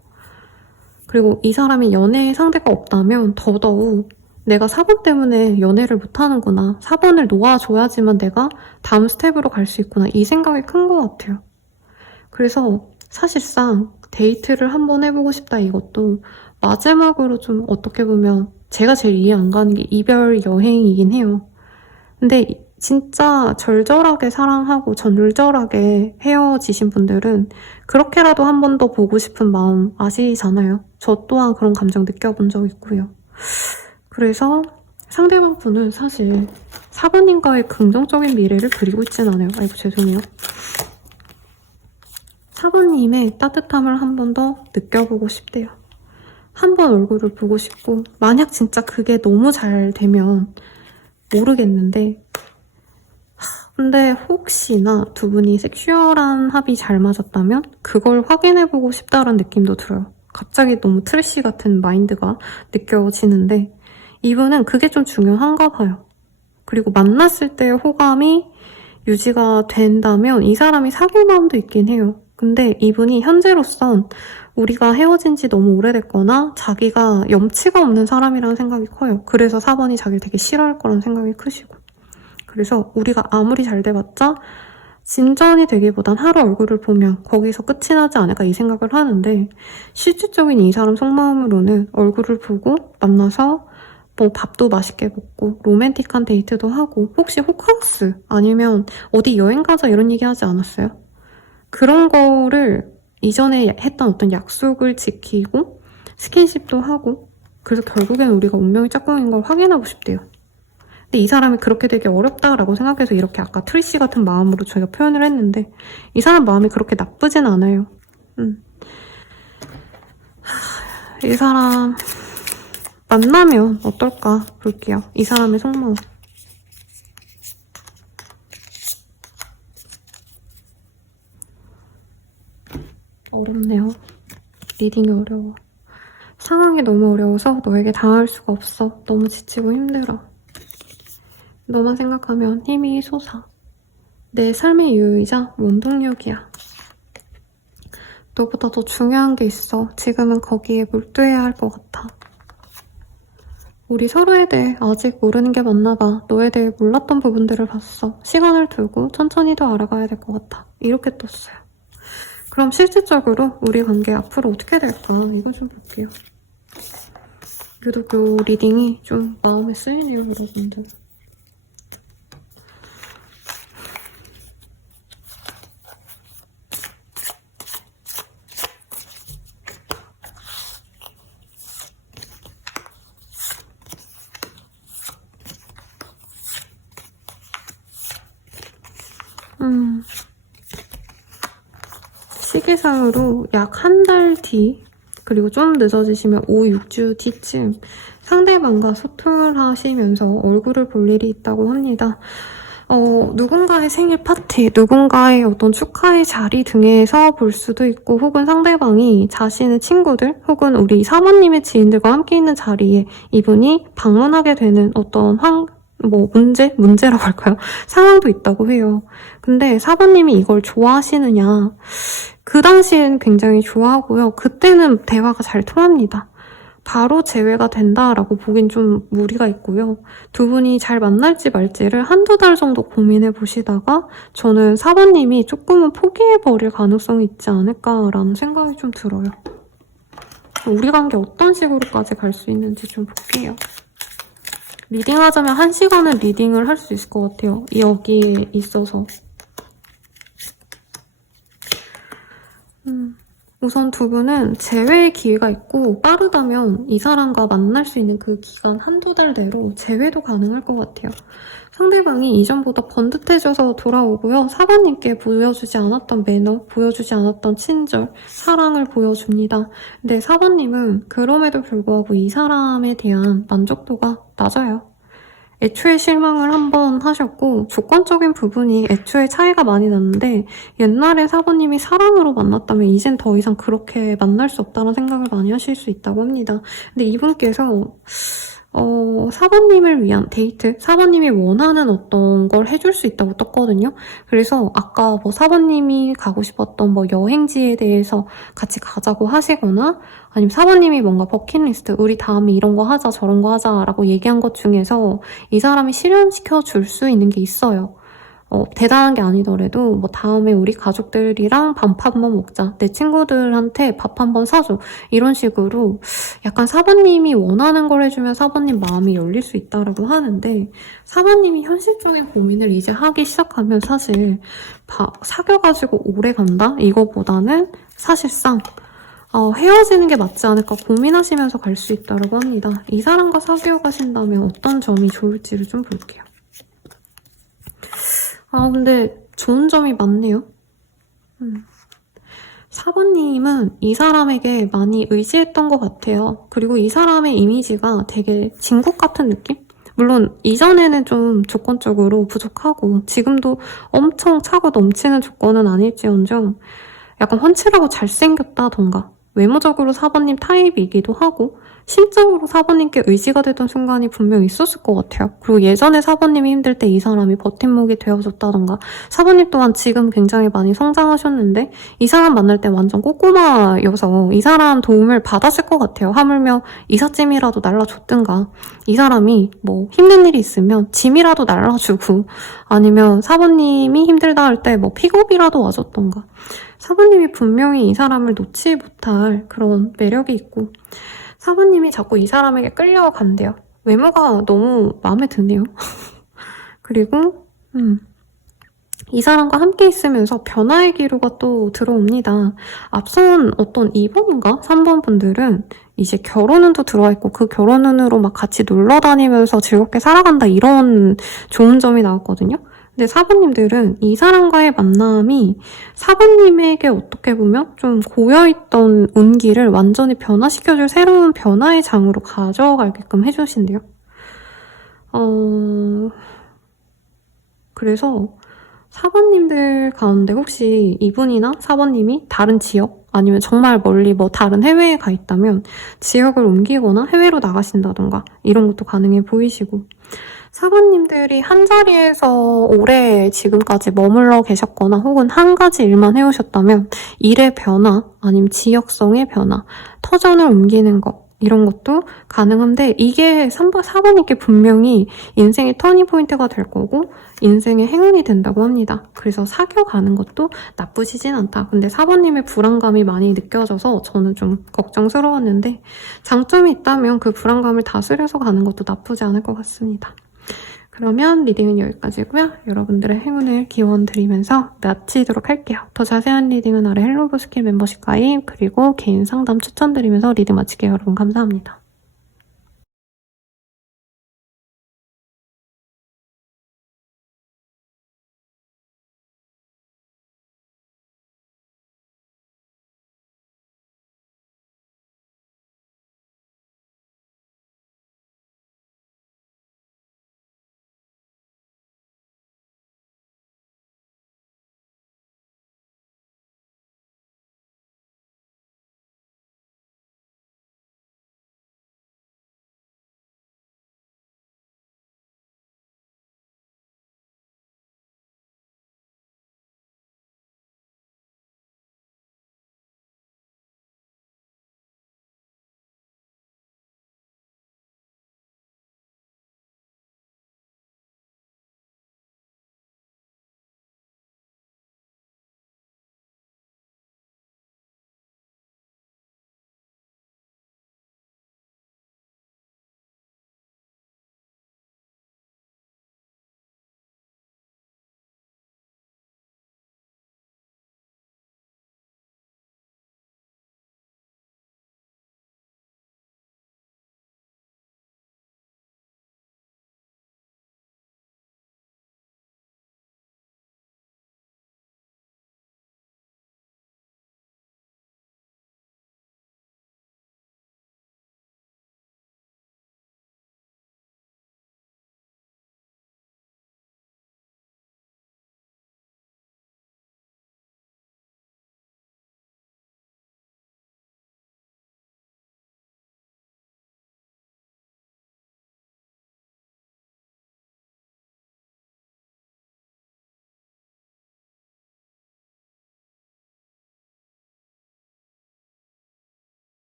그리고 이 사람이 연애의 상대가 없다면 더더욱 내가 4번 때문에 연애를 못하는구나. 4번을 놓아줘야지만 내가 다음 스텝으로 갈 수 있구나. 이 생각이 큰 것 같아요. 그래서 사실상 데이트를 한번 해보고 싶다 이것도 마지막으로 좀 어떻게 보면 제가 제일 이해 안 가는 게 이별 여행이긴 해요. 근데 진짜 절절하게 사랑하고 절절하게 헤어지신 분들은 그렇게라도 한 번 더 보고 싶은 마음 아시잖아요. 저 또한 그런 감정 느껴본 적 있고요. 그래서 상대방 분은 사실 4번님과의 긍정적인 미래를 그리고 있진 않아요. 아이고 죄송해요. 4번님의 따뜻함을 한 번 더 느껴보고 싶대요. 한 번 얼굴을 보고 싶고 만약 진짜 그게 너무 잘 되면 모르겠는데 근데 혹시나 두 분이 섹슈얼한 합이 잘 맞았다면 그걸 확인해보고 싶다는 느낌도 들어요. 갑자기 너무 트래쉬 같은 마인드가 느껴지는데 이분은 그게 좀 중요한가 봐요. 그리고 만났을 때의 호감이 유지가 된다면 이 사람이 사귈 마음도 있긴 해요. 근데 이분이 현재로선 우리가 헤어진 지 너무 오래됐거나 자기가 염치가 없는 사람이라는 생각이 커요. 그래서 4번이 자기를 되게 싫어할 거라는 생각이 크시고 그래서 우리가 아무리 잘 돼봤자 진전이 되기보단 하루 얼굴을 보면 거기서 끝이 나지 않을까 이 생각을 하는데 실질적인 이 사람 속마음으로는 얼굴을 보고 만나서 뭐 밥도 맛있게 먹고 로맨틱한 데이트도 하고 혹시 호캉스 아니면 어디 여행 가자 이런 얘기 하지 않았어요? 그런 거를 이전에 했던 어떤 약속을 지키고 스킨십도 하고 그래서 결국엔 우리가 운명의 짝꿍인 걸 확인하고 싶대요. 근데 이 사람이 그렇게 되게 어렵다라고 생각해서 이렇게 아까 트리씨 같은 마음으로 저희가 표현을 했는데 이 사람 마음이 그렇게 나쁘진 않아요. 이 사람 만나면 어떨까 볼게요. 이 사람의 속마음. 어렵네요. 리딩이 어려워. 상황이 너무 어려워서 너에게 당할 수가 없어. 너무 지치고 힘들어. 너만 생각하면 힘이 솟아. 내 삶의 이유이자 원동력이야. 너보다 더 중요한 게 있어. 지금은 거기에 몰두해야 할 것 같아. 우리 서로에 대해 아직 모르는 게 많나 봐. 너에 대해 몰랐던 부분들을 봤어. 시간을 두고 천천히 더 알아가야 될 것 같아. 이렇게 떴어요. 그럼 실질적으로 우리 관계 앞으로 어떻게 될까? 이거 좀 볼게요. 유독 요 리딩이 좀 마음에 쓰이네요, 여러분들. 시기상으로 약 한 달 뒤, 그리고 좀 늦어지시면 5, 6주 뒤쯤 상대방과 소통을 하시면서 얼굴을 볼 일이 있다고 합니다. 누군가의 생일 파티, 누군가의 어떤 축하의 자리 등에서 볼 수도 있고 혹은 상대방이 자신의 친구들 혹은 우리 사모님의 지인들과 함께 있는 자리에 이분이 방문하게 되는 어떤 문제라고 할까요? 상황도 있다고 해요. 근데 4번님이 이걸 좋아하시느냐? 그 당시엔 굉장히 좋아하고요. 그때는 대화가 잘 통합니다. 바로 제외가 된다라고 보긴 좀 무리가 있고요. 두 분이 잘 만날지 말지를 한두 달 정도 고민해 보시다가 저는 4번님이 조금은 포기해버릴 가능성이 있지 않을까라는 생각이 좀 들어요. 우리 관계 어떤 식으로까지 갈 수 있는지 좀 볼게요. 리딩하자면 1시간은 리딩을 할 수 있을 것 같아요. 여기에 있어서. 우선 두 분은 재회의 기회가 있고 빠르다면 이 사람과 만날 수 있는 그 기간 한두 달 내로 재회도 가능할 것 같아요. 상대방이 이전보다 번듯해져서 돌아오고요. 4번님께 보여주지 않았던 매너, 보여주지 않았던 친절, 사랑을 보여줍니다. 근데 4번님은 그럼에도 불구하고 이 사람에 대한 만족도가 낮아요. 애초에 실망을 한번 하셨고 조건적인 부분이 애초에 차이가 많이 났는데 옛날에 4번님이 사랑으로 만났다면 이젠 더 이상 그렇게 만날 수 없다는 생각을 많이 하실 수 있다고 합니다. 근데 이분께서 4번님을 위한 데이트, 4번님이 원하는 어떤 걸 해줄 수 있다고 떴거든요. 그래서 아까 뭐 4번님이 가고 싶었던 뭐 여행지에 대해서 같이 가자고 하시거나 아니면 4번님이 뭔가 버킷리스트, 우리 다음에 이런 거 하자 저런 거 하자 라고 얘기한 것 중에서 이 사람이 실현시켜 줄 수 있는 게 있어요. 대단한 게 아니더라도 뭐 다음에 우리 가족들이랑 밥 한번 먹자, 내 친구들한테 밥 한번 사줘, 이런 식으로 약간 4번님이 원하는 걸 해주면 4번님 마음이 열릴 수 있다라고 하는데 4번님이 현실적인 고민을 이제 하기 시작하면 사실 사귀어가지고 오래 간다? 이거보다는 사실상 헤어지는 게 맞지 않을까 고민하시면서 갈 수 있다고 합니다. 이 사람과 사귀어 가신다면 어떤 점이 좋을지를 좀 볼게요. 근데 좋은 점이 많네요. 4번님은 이 사람에게 많이 의지했던 것 같아요. 그리고 이 사람의 이미지가 되게 진국 같은 느낌? 물론 이전에는 좀 조건적으로 부족하고 지금도 엄청 차고 넘치는 조건은 아닐지언정 약간 훤칠하고 잘생겼다던가 외모적으로 4번님 타입이기도 하고 심적으로 4번님께 의지가 되던 순간이 분명 있었을 것 같아요. 그리고 예전에 4번님이 힘들 때 이 사람이 버팀목이 되어줬다던가 4번님 또한 지금 굉장히 많이 성장하셨는데 이 사람 만날 때 완전 꼬꼬마여서 이 사람 도움을 받았을 것 같아요. 하물며 이삿짐이라도 날라줬든가 이 사람이 뭐 힘든 일이 있으면 짐이라도 날라주고 아니면 4번님이 힘들다 할 때 뭐 픽업이라도 와줬던가 4번님이 분명히 이 사람을 놓지 못할 그런 매력이 있고 4번님이 자꾸 이 사람에게 끌려간대요. 외모가 너무 마음에 드네요. 그리고 이 사람과 함께 있으면서 변화의 기류가 또 들어옵니다. 앞선 어떤 2번인가 3번 분들은 이제 결혼운도 들어와 있고 그 결혼운으로 막 같이 놀러 다니면서 즐겁게 살아간다 이런 좋은 점이 나왔거든요. 근데 4번님들은 이 사람과의 만남이 4번님에게 어떻게 보면 좀 고여있던 운기를 완전히 변화시켜줄 새로운 변화의 장으로 가져가게끔 해주신대요. 그래서 4번님들 가운데 혹시 이분이나 4번님이 다른 지역 아니면 정말 멀리 뭐 다른 해외에 가 있다면 지역을 옮기거나 해외로 나가신다던가 이런 것도 가능해 보이시고 4번님들이 한 자리에서 오래 지금까지 머물러 계셨거나 혹은 한 가지 일만 해오셨다면 일의 변화 아니면 지역성의 변화, 터전을 옮기는 것 이런 것도 가능한데 이게 4번님께 분명히 인생의 터닝포인트가 될 거고 인생의 행운이 된다고 합니다. 그래서 사귀어가는 것도 나쁘시진 않다. 근데 4번님의 불안감이 많이 느껴져서 저는 좀 걱정스러웠는데 장점이 있다면 그 불안감을 다스려서 가는 것도 나쁘지 않을 것 같습니다. 그러면 리딩은 여기까지고요. 여러분들의 행운을 기원드리면서 마치도록 할게요. 더 자세한 리딩은 아래 헬로우스킬 멤버십 가입 그리고 개인 상담 추천드리면서 리딩 마칠게요. 여러분 감사합니다.